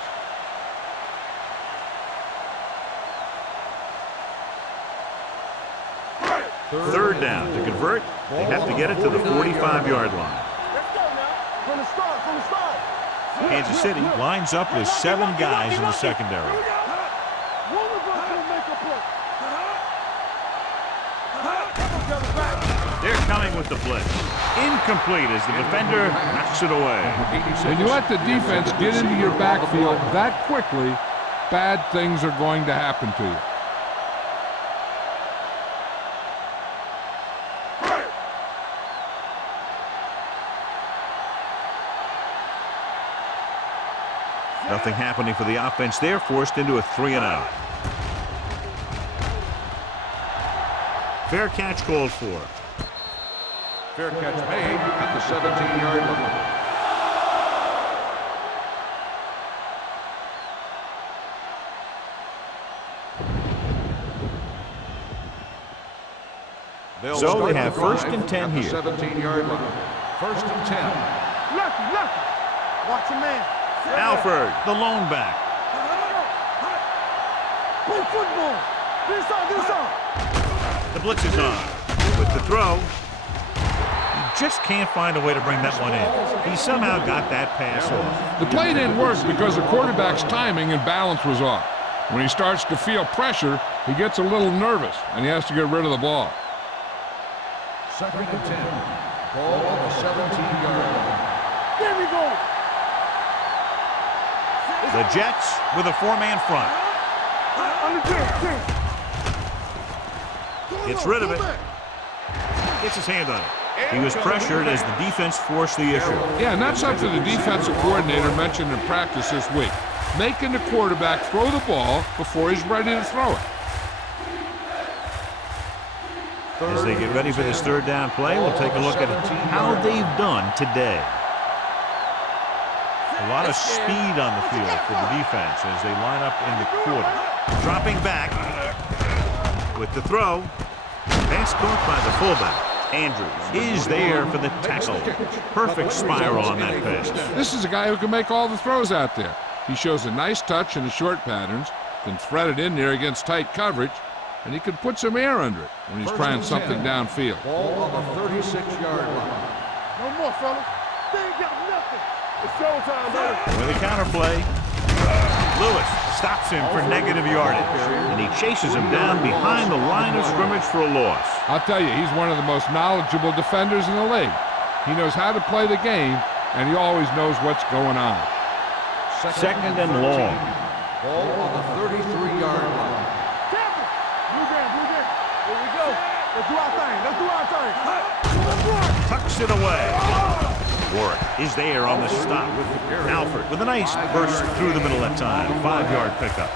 Third down. To convert, they have to get it to the 45-yard line. Let's go now. From the start. Kansas City lines up with 7 guys in the secondary. One of us will make a play. They're coming with the blitz. Incomplete as the defender knocks it away. When you let the defense get into your backfield that quickly, bad things are going to happen to you. Nothing happening for the offense. They're forced into a 3-and-out. Fair catch called for. Fair catch made at the 17-yard line. So they have first and 10 here. 17-yard line. First and 10. Lucky. Watch your man. Alford, the lone back. Play football. This on. The blitz is on. With the throw. He just can't find a way to bring that one in. He somehow got that pass off. The play didn't work because the quarterback's timing and balance was off. When he starts to feel pressure, he gets a little nervous, and he has to get rid of the ball. Second and 10. Ball on the 17-yard line. There we go. The Jets with a 4-man front. Gets rid of it. Gets his hand on it. He was pressured as the defense forced the issue. Yeah, and that's something the defensive coordinator mentioned in practice this week. Making the quarterback throw the ball before he's ready to throw it. As they get ready for this third down play, we'll take a look at how they've done today. A lot of speed on the field for the defense as they line up in the quarter. Dropping back with the throw. Pass caught by the fullback. Andrews is there for the tackle. Perfect spiral on that pass. This is a guy who can make all the throws out there. He shows a nice touch in the short patterns, can thread it in there against tight coverage, and he can put some air under it when he's trying something downfield. Ball on the 36-yard line. No more, fellas. They ain't got nothing. It's showtime, baby. With a counterplay, Lewis stops him for negative yardage, and he chases him down behind the line of scrimmage for a loss. I'll tell you, he's one of the most knowledgeable defenders in the league. He knows how to play the game, and he always knows what's going on. Second and long. Ball on the 33-yard line. Blue game. Here we go. Let's do our thing. Tucks it away. Warwick is there on the stop. Alford with a nice burst through the middle that time. 5-yard pickup.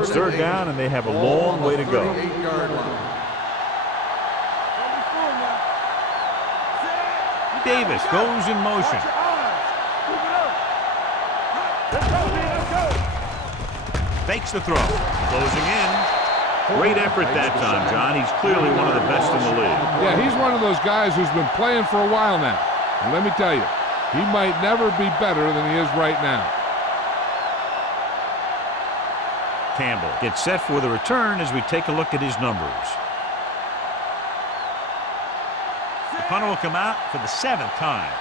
It's third down, and they have a long way to go. 38-yard line. Davis goes in motion. Fakes the throw. Closing in. Great effort that time, John. He's clearly one of the best in the league. Yeah, he's one of those guys who's been playing for a while now. And let me tell you, he might never be better than he is right now. Campbell gets set for the return as we take a look at his numbers. The punter will come out for the 7th time.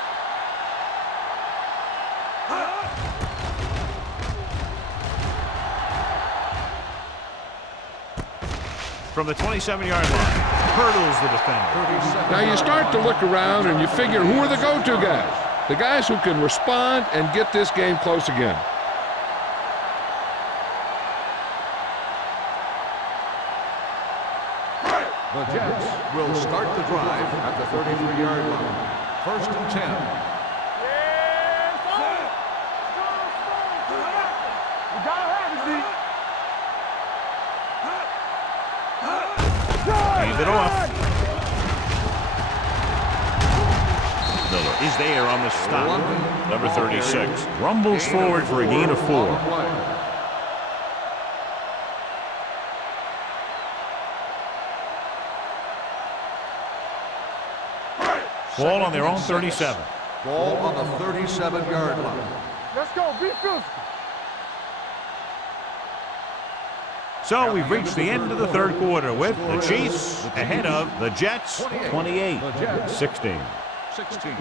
From the 27-yard line, hurdles the defender. Now you start to look around and you figure, who are the go-to guys? The guys who can respond and get this game close again. The Jets will start the drive at the 33-yard line. 1st and 10. You gotta have it, D. Hand it off. Miller is there on the stop. Number 36 rumbles forward for a gain of 4. Ball on their own 37. Ball on the 37-yard line. Let's go. Be physical. So we've reached the end of the third quarter with the Chiefs ahead of the Jets 28-16. 16.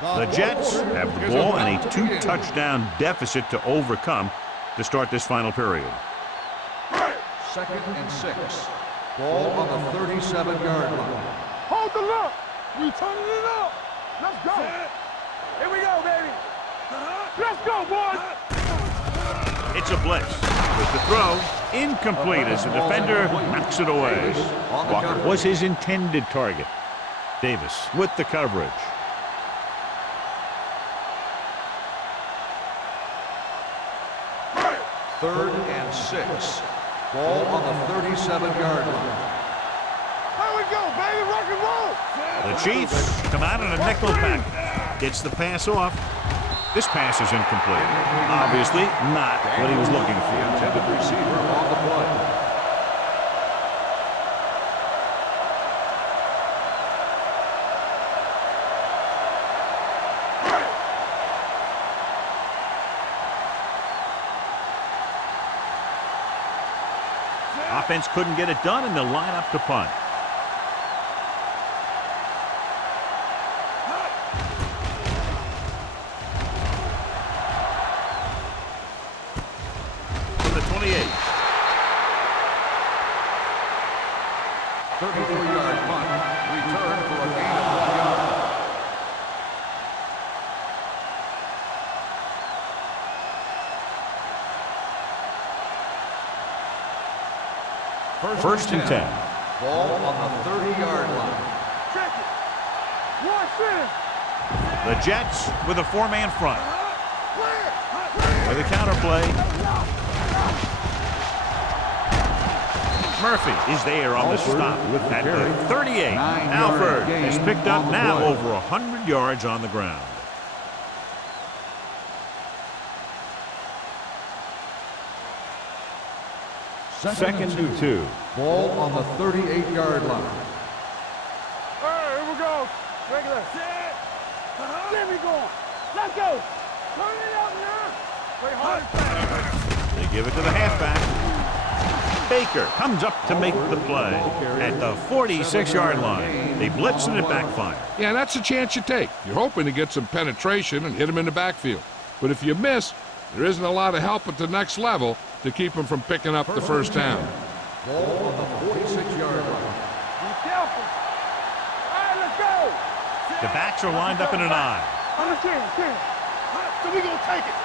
The Jets have the ball and a 2-touchdown deficit to overcome to start this final period. 2nd and 6. Ball on the 37-yard line. Hold the look. We turning it up. Let's go. Here we go, baby. Let's go, boys. It's a blitz. With the throw, incomplete as the defender knocks it away. Walker was his intended target. Davis with the coverage. Third and 6. Ball on the 37-yard line. Here we go, baby. Rock and roll. The Chiefs come out in a nickel package. Gets the pass off. This pass is incomplete. Obviously not what he was looking for. Intended receiver on the play. Offense couldn't get it done, and they'll line up to punt. From the 28. 33-yard punt. Return for a gain of 1 yard. First and 10. Ball on the 30-yard line. Check it. Watch this. The Jets with a 4-man front. With a counter play. Murphy is there on the stop at the 38. Alford has picked up now over 100 yards on the ground. Second and 2. Ball on the 38-yard line. All right, here we go. Regular. Get me going. Let's go. Turn it up now. Play hard and fast. They give it to the halfback. Baker comes up to make the play at the 46-yard line. They blitz and it backfires. Yeah, that's a chance you take. You're hoping to get some penetration and hit him in the backfield. But if you miss, there isn't a lot of help at the next level to keep him from picking up the first down. Ball on the 46-yard line. Be careful. All right, let's go. The backs are lined up in an eye. Understand, understand. So we gonna take it.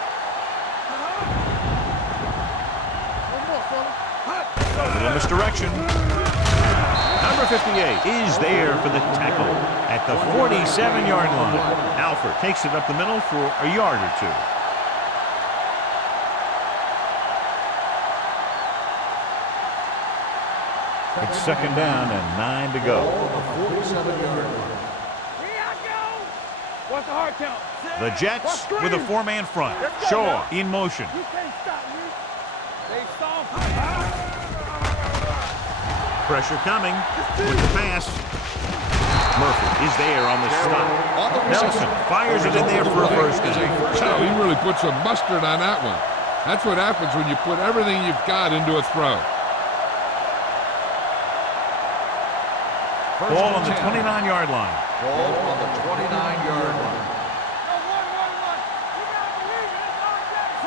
One more, fella. A little misdirection. Number 58 is there for the tackle at the 47-yard line. Alford takes it up the middle for a yard or 2. It's second down and 9 to go. Ball on the 47-yard line. Here I go. What's the hard count? The Jets with a 4-man front. Shaw in motion. You can't stop me. They soft. Pressure coming with the pass. Murphy is there on the stop. Nelson fires it in there for a first down. So he really put some mustard on that one. That's what happens when you put everything you've got into a throw. Ball on the 29-yard line. Ball on the 29-yard line.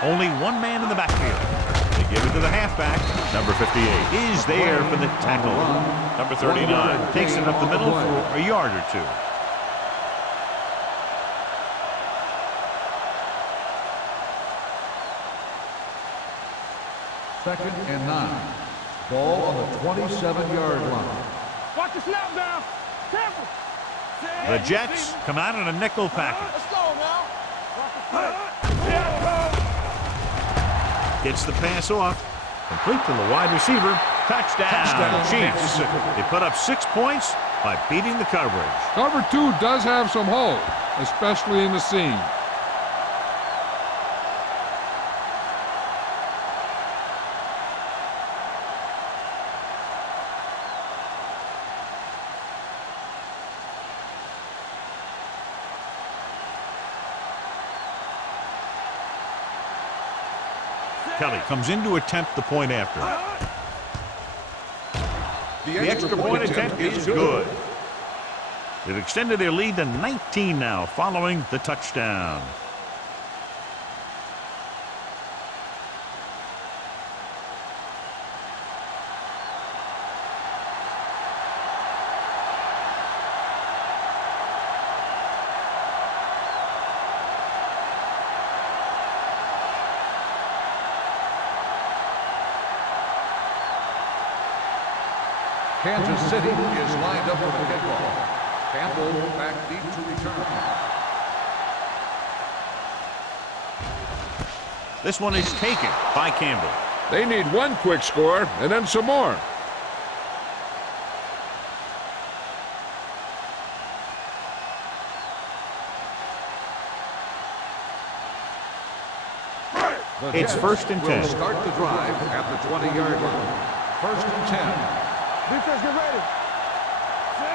Only one man in the backfield. They give it to the halfback. Number 58 is there for the tackle. Number 39 takes it up the middle for a yard or 2. Second and 9. Ball on the 27-yard line. Watch the snap down. Careful. The Jets come out in a nickel package. Let's go now. Gets the pass off. Complete to the wide receiver. Touchdown, Chiefs. They put up 6 points by beating the coverage. Cover 2 does have some holes, especially in the seam. Kelly comes in to attempt the point after. The extra point attempt is good. They've extended their lead to 19 now following the touchdown. Kansas City is lined up for the kickoff. Campbell back deep to return. This one is taken by Campbell. They need one quick score and then some more. It's 1st and 10. Start the drive at the 20-yard line. 1st and 10. Defense, get ready.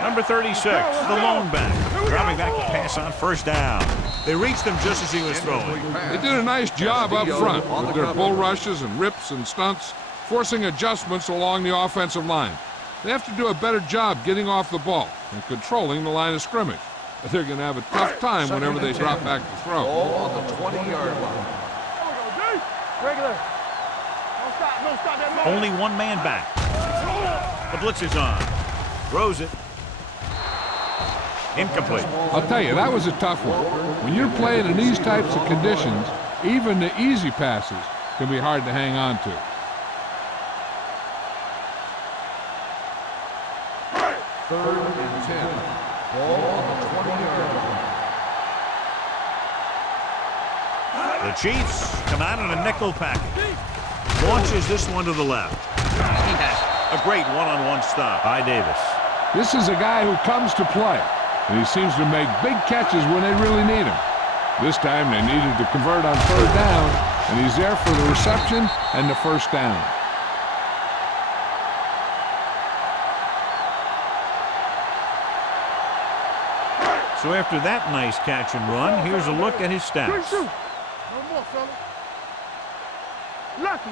Number 36, the lone back. Dropping back to pass on 1st down. They reached him just as he was throwing. They did a nice job up front with their bull rushes and rips and stunts, forcing adjustments along the offensive line. They have to do a better job getting off the ball and controlling the line of scrimmage. They're going to have a tough time whenever they drop back to throw. Ball on the 20-yard line. Regular. Don't stop that man. Only one man back. The blitz is on. Throws it. Incomplete. I'll tell you, that was a tough one. When you're playing in these types of conditions, even the easy passes can be hard to hang on to. Third and 10. Ball on the 20-yard line. The Chiefs come out in a nickel package. Launches this one to the left. He has a great one-on-one stop by Davis. This is a guy who comes to play, and he seems to make big catches when they really need him. This time they needed to convert on 3rd down, and he's there for the reception and the 1st down. So after that nice catch and run, here's a look at his stats. No more, fella. Lucky.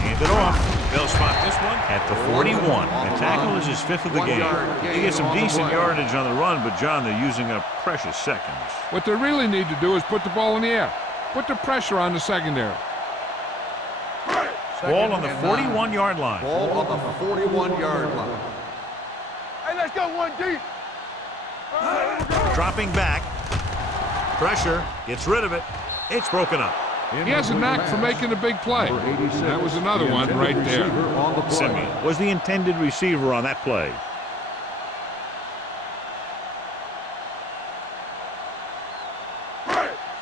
Hand it off. They'll spot this one at the 41. The tackle is his 5th of the game. He gets some decent yardage on the run, but, John, they're using up precious seconds. What they really need to do is put the ball in the air. Put the pressure on the secondary. Ball on the 41-yard line. Ball on the 41-yard line. Hey, let's go one deep. Dropping back. Pressure. Gets rid of it. It's broken up. He has a knack for making a big play. That was another one right there. Simeon was the intended receiver on that play.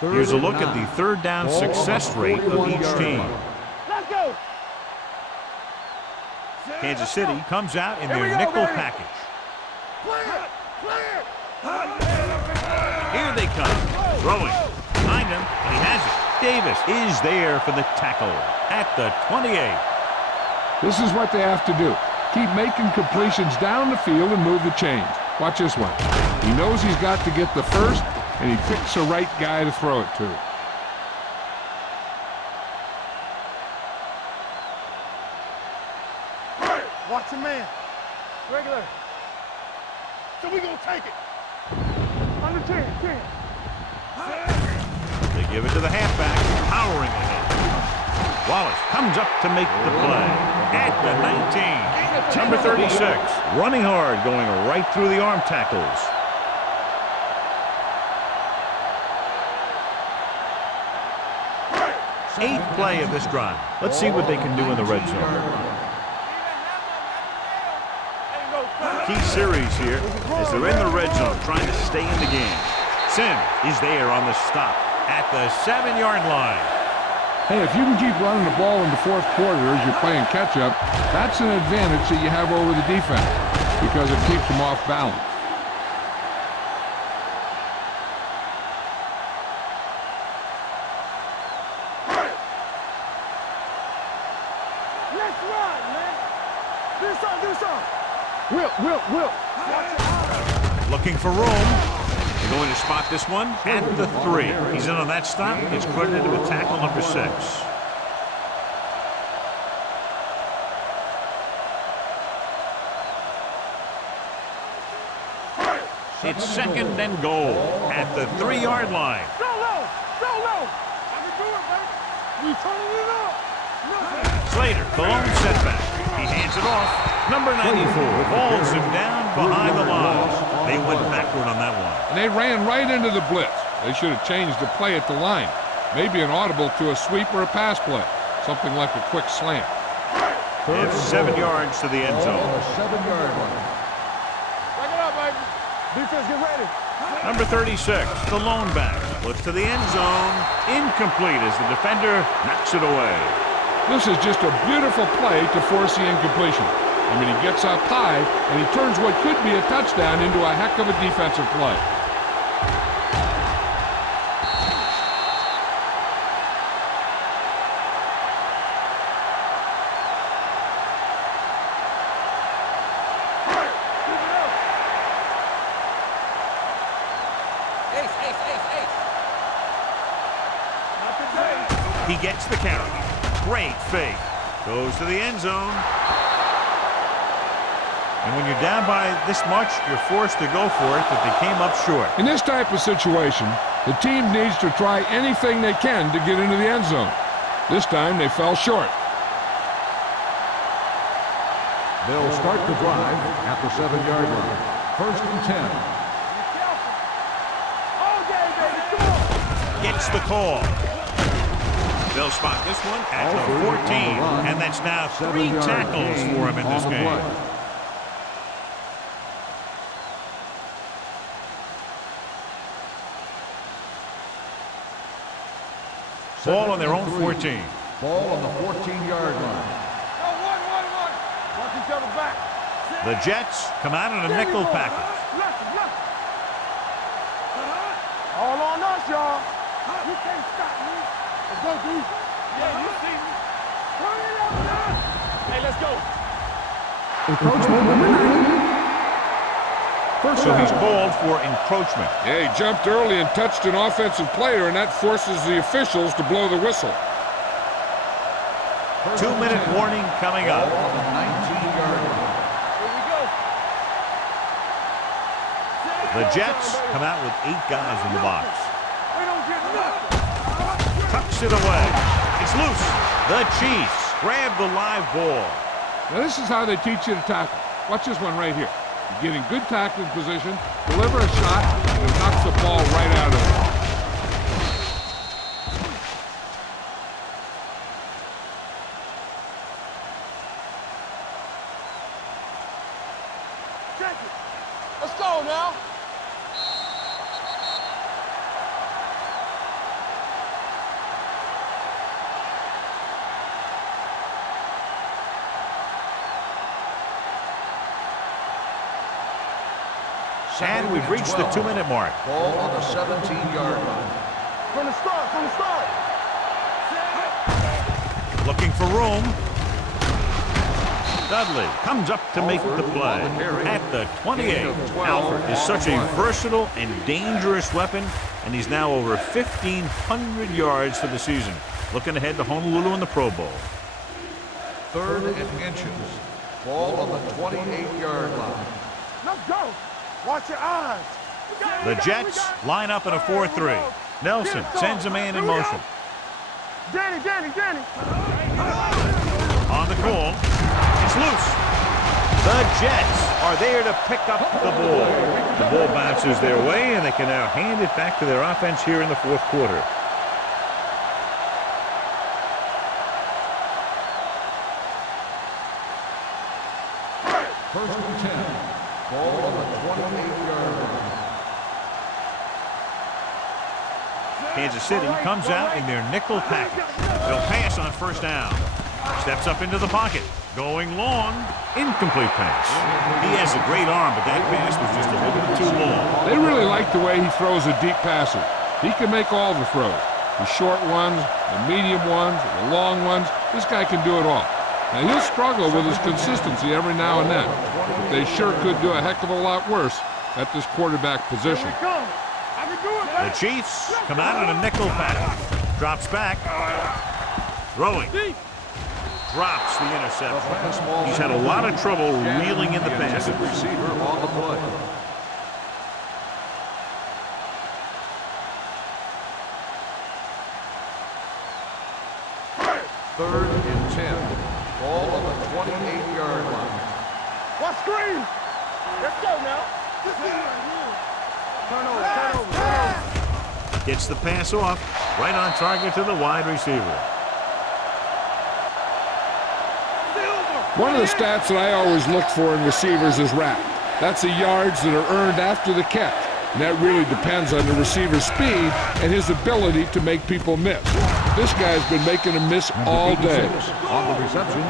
Here's a look at the 3rd down success rate of each team. Let's go. Kansas City comes out in their nickel package. Clear. Here they come. Throwing. Behind him, and he has it. Davis is there for the tackle at the 28. This is what they have to do. Keep making completions down the field and move the chains. Watch this one. He knows he's got to get the 1st, and he picks the right guy to throw it to. Watch your man. Regular. So we gonna take it. Under 10. They give it to the halfback, powering ahead. Wallace comes up to make the play at the 19. Number 36, running hard, going right through the arm tackles. Eighth play of this drive. Let's see what they can do in the red zone. key series here as they're in the red zone trying to stay in the game. Sim is there on the stop at the 7-yard line. Hey, if you can keep running the ball in the fourth quarter as you're playing catch-up, that's an advantage that you have over the defense because it keeps them off balance. Let's run, man. Do something. Will. Looking for room. They're going to spot this one at the 3. He's in on that stop. It's credited with tackle number 6. It's 2nd and goal at the 3-yard line. Go low. I can do it, man. We turning it up. Slater, the lone setback. He hands it off. Number 94 hauls him down behind the line. They went backward on that one. And they ran right into the blitz. They should have changed the play at the line. Maybe an audible to a sweep or a pass play. Something like a quick slant. It's 7 yards to the end Ball zone. on the 7-yard line. Back it up, baby. Defense, get ready. Number 36, the lone back. Looks to the end zone. Incomplete as the defender knocks it away. This is just a beautiful play to force the incompletion. I mean, he gets up high, and he turns what could be a touchdown into a heck of a defensive play. He gets the carry. Great fake. Goes to the end zone. And when you're down by this much, you're forced to go for it, but they came up short. In this type of situation, the team needs to try anything they can to get into the end zone. This time, they fell short. They'll start the drive at the 7-yard line. 1st and 10. All day, baby. Come on. Gets the call. They'll spot this one at the 14, and that's now 3 tackles for him in this game. Ball on their own 14. Ball on the 14-yard line. Go, one. Watch each other back. The Jets come out in a nickel package. Left. All on us, y'all. You can't stop me. Let's go, dude. Yeah, you see me. Turn it up now. Hey, let's go. Encroachment number 9. First So down. he's called for encroachment. Yeah, he jumped early and touched an offensive player, and that forces the officials to blow the whistle. 2-minute warning coming up. Ball on the 19-yard line. Here we go. The Jets come out with 8 guys in the box. We don't get nothing. Tucks it away. It's loose. The Chiefs grab the live ball. Now, this is how they teach you to tackle. Watch this one right here. You get in good tackling position, deliver a shot, and it knocks the ball right out of it. Check it. Let's go now. And we've reached the 2-minute mark. Ball on the 17-yard line. From the start. Looking for room. Dudley comes up to make the play at the 28. Alford is such a versatile and dangerous weapon, and he's now over 1,500 yards for the season. Looking ahead to Honolulu in the Pro Bowl. 3rd and inches. Ball on the 28-yard line. Let's go. Watch your eyes. The Jets line up in a 4-3. Nelson sends a man in motion. Danny. On the call, it's loose. The Jets are there to pick up the ball. The ball bounces their way, and they can now hand it back to their offense here in the fourth quarter. First and 10. Ball on the 28-yard line. Kansas City comes out in their nickel package. They'll pass on first down. Steps up into the pocket. Going long. Incomplete pass. He has a great arm, but that pass was just a little bit too long. They really like the way he throws the deep passes. He can make all the throws. The short ones, the medium ones, the long ones. This guy can do it all. Now, he'll struggle with his consistency every now and then, but they sure could do a heck of a lot worse at this quarterback position. The Chiefs come out in a nickel package. Drops back. Throwing. Drops the interception. He's had a lot of trouble reeling in the passes. Receiver on the play. Third and 10. Ball on the 28-yard line. What screen? Let's go now. Turn over. Gets the pass off. Right on target to the wide receiver. One of the stats that I always look for in receivers is RAP. That's the yards that are earned after the catch. And that really depends on the receiver's speed and his ability to make people miss. This guy's been making them miss all day. On the reception.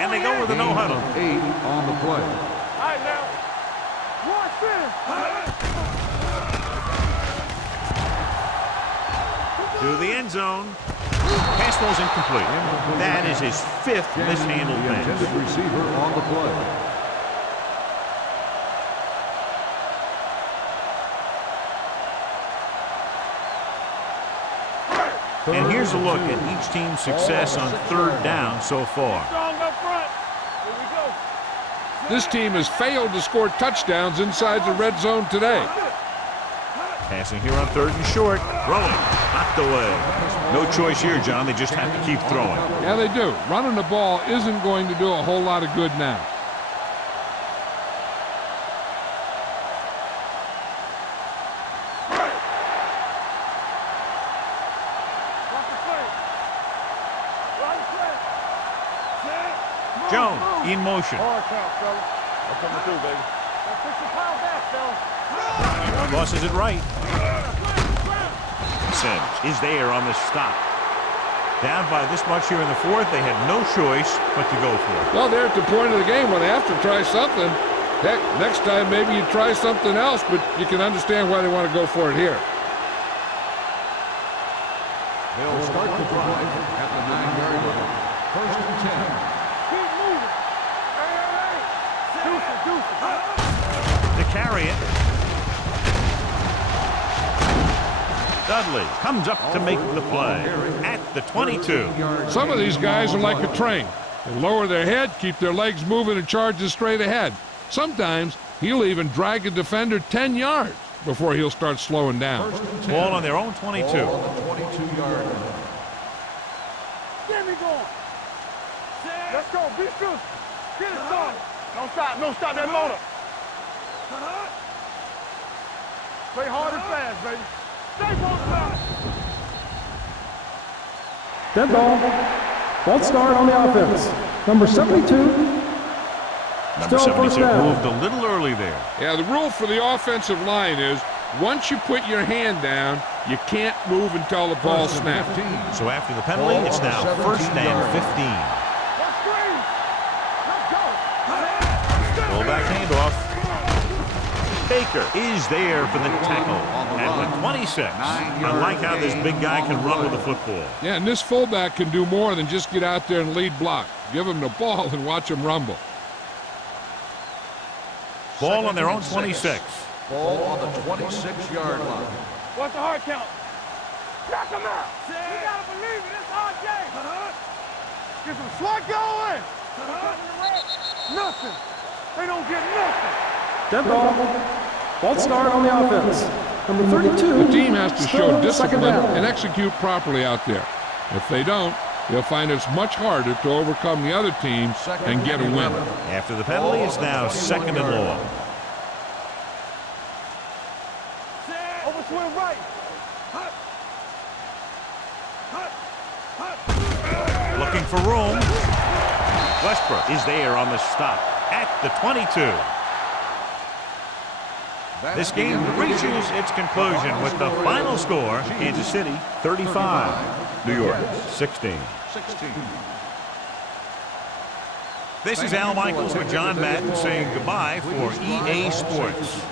And they go with a no-huddle. 8 on the play. All right, now. Watch this. To the end zone. Pass ball's incomplete. That is his 5th mishandled pass. Intended receiver on the play. And here's a look at each team's success on third down so far. Strong up front. Here we go. This team has failed to score touchdowns inside the red zone today. Passing here on third and short. Throwing. Knocked away. No choice here, John. They just have to keep throwing. Yeah, they do. Running the ball isn't going to do a whole lot of good now. Jones in motion. Hard count, fella. I'm coming through, baby. Now fix your power back, fella. Bosses it right. Sims is there on the stop. Down by this much here in the fourth, they had no choice but to go for it. Well, they're at the point of the game where they have to try something. Heck, next time maybe you try something else, but you can understand why they want to go for it here. They'll start the drive at the 9-yard line. First and 10. Keep moving. Hey. Deuce. To carry it. Dudley comes up to make the play at the 22. Some of these guys are like a train. They lower their head, keep their legs moving, and charge straight ahead. Sometimes he'll even drag a defender 10 yards before he'll start slowing down. Ball on their own 22. Ball on the 22-yard line. Get me going. Let's go. Be true. Get it started. Don't stop. Don't stop that motor. Play hard and fast, baby. Stay focused. Dead ball. False start on the offense. Number 72. Number Still first 72 down. moved a little early there. Yeah, the rule for the offensive line is once you put your hand down, you can't move until the ball snaps. So after the penalty, it's now first and 15. Let's screen. Let's go. Fullback handoff. Baker is there for the tackle at the 26. I like how this big guy can run with the football. Yeah, and this fullback can do more than just get out there and lead block. Give him the ball and watch him rumble. Ball on their own 26. Ball on the 26-yard line. What's the hard count? Knock him out. You gotta believe it. It's hard game. Get some swat going. Nothing. They don't get nothing. Dead ball. False start on the offense. Number 32. The team has to Still show second discipline down. and execute properly out there. If they don't, they'll find it's much harder to overcome the other team and get a win. After the penalty, it's now second and long. Overswing right. Looking for room. Westbrook is there on the stop at the 22. This game reaches its conclusion with the final score, Kansas City 35, New York 16. This is Al Michaels with John Madden saying goodbye for EA Sports.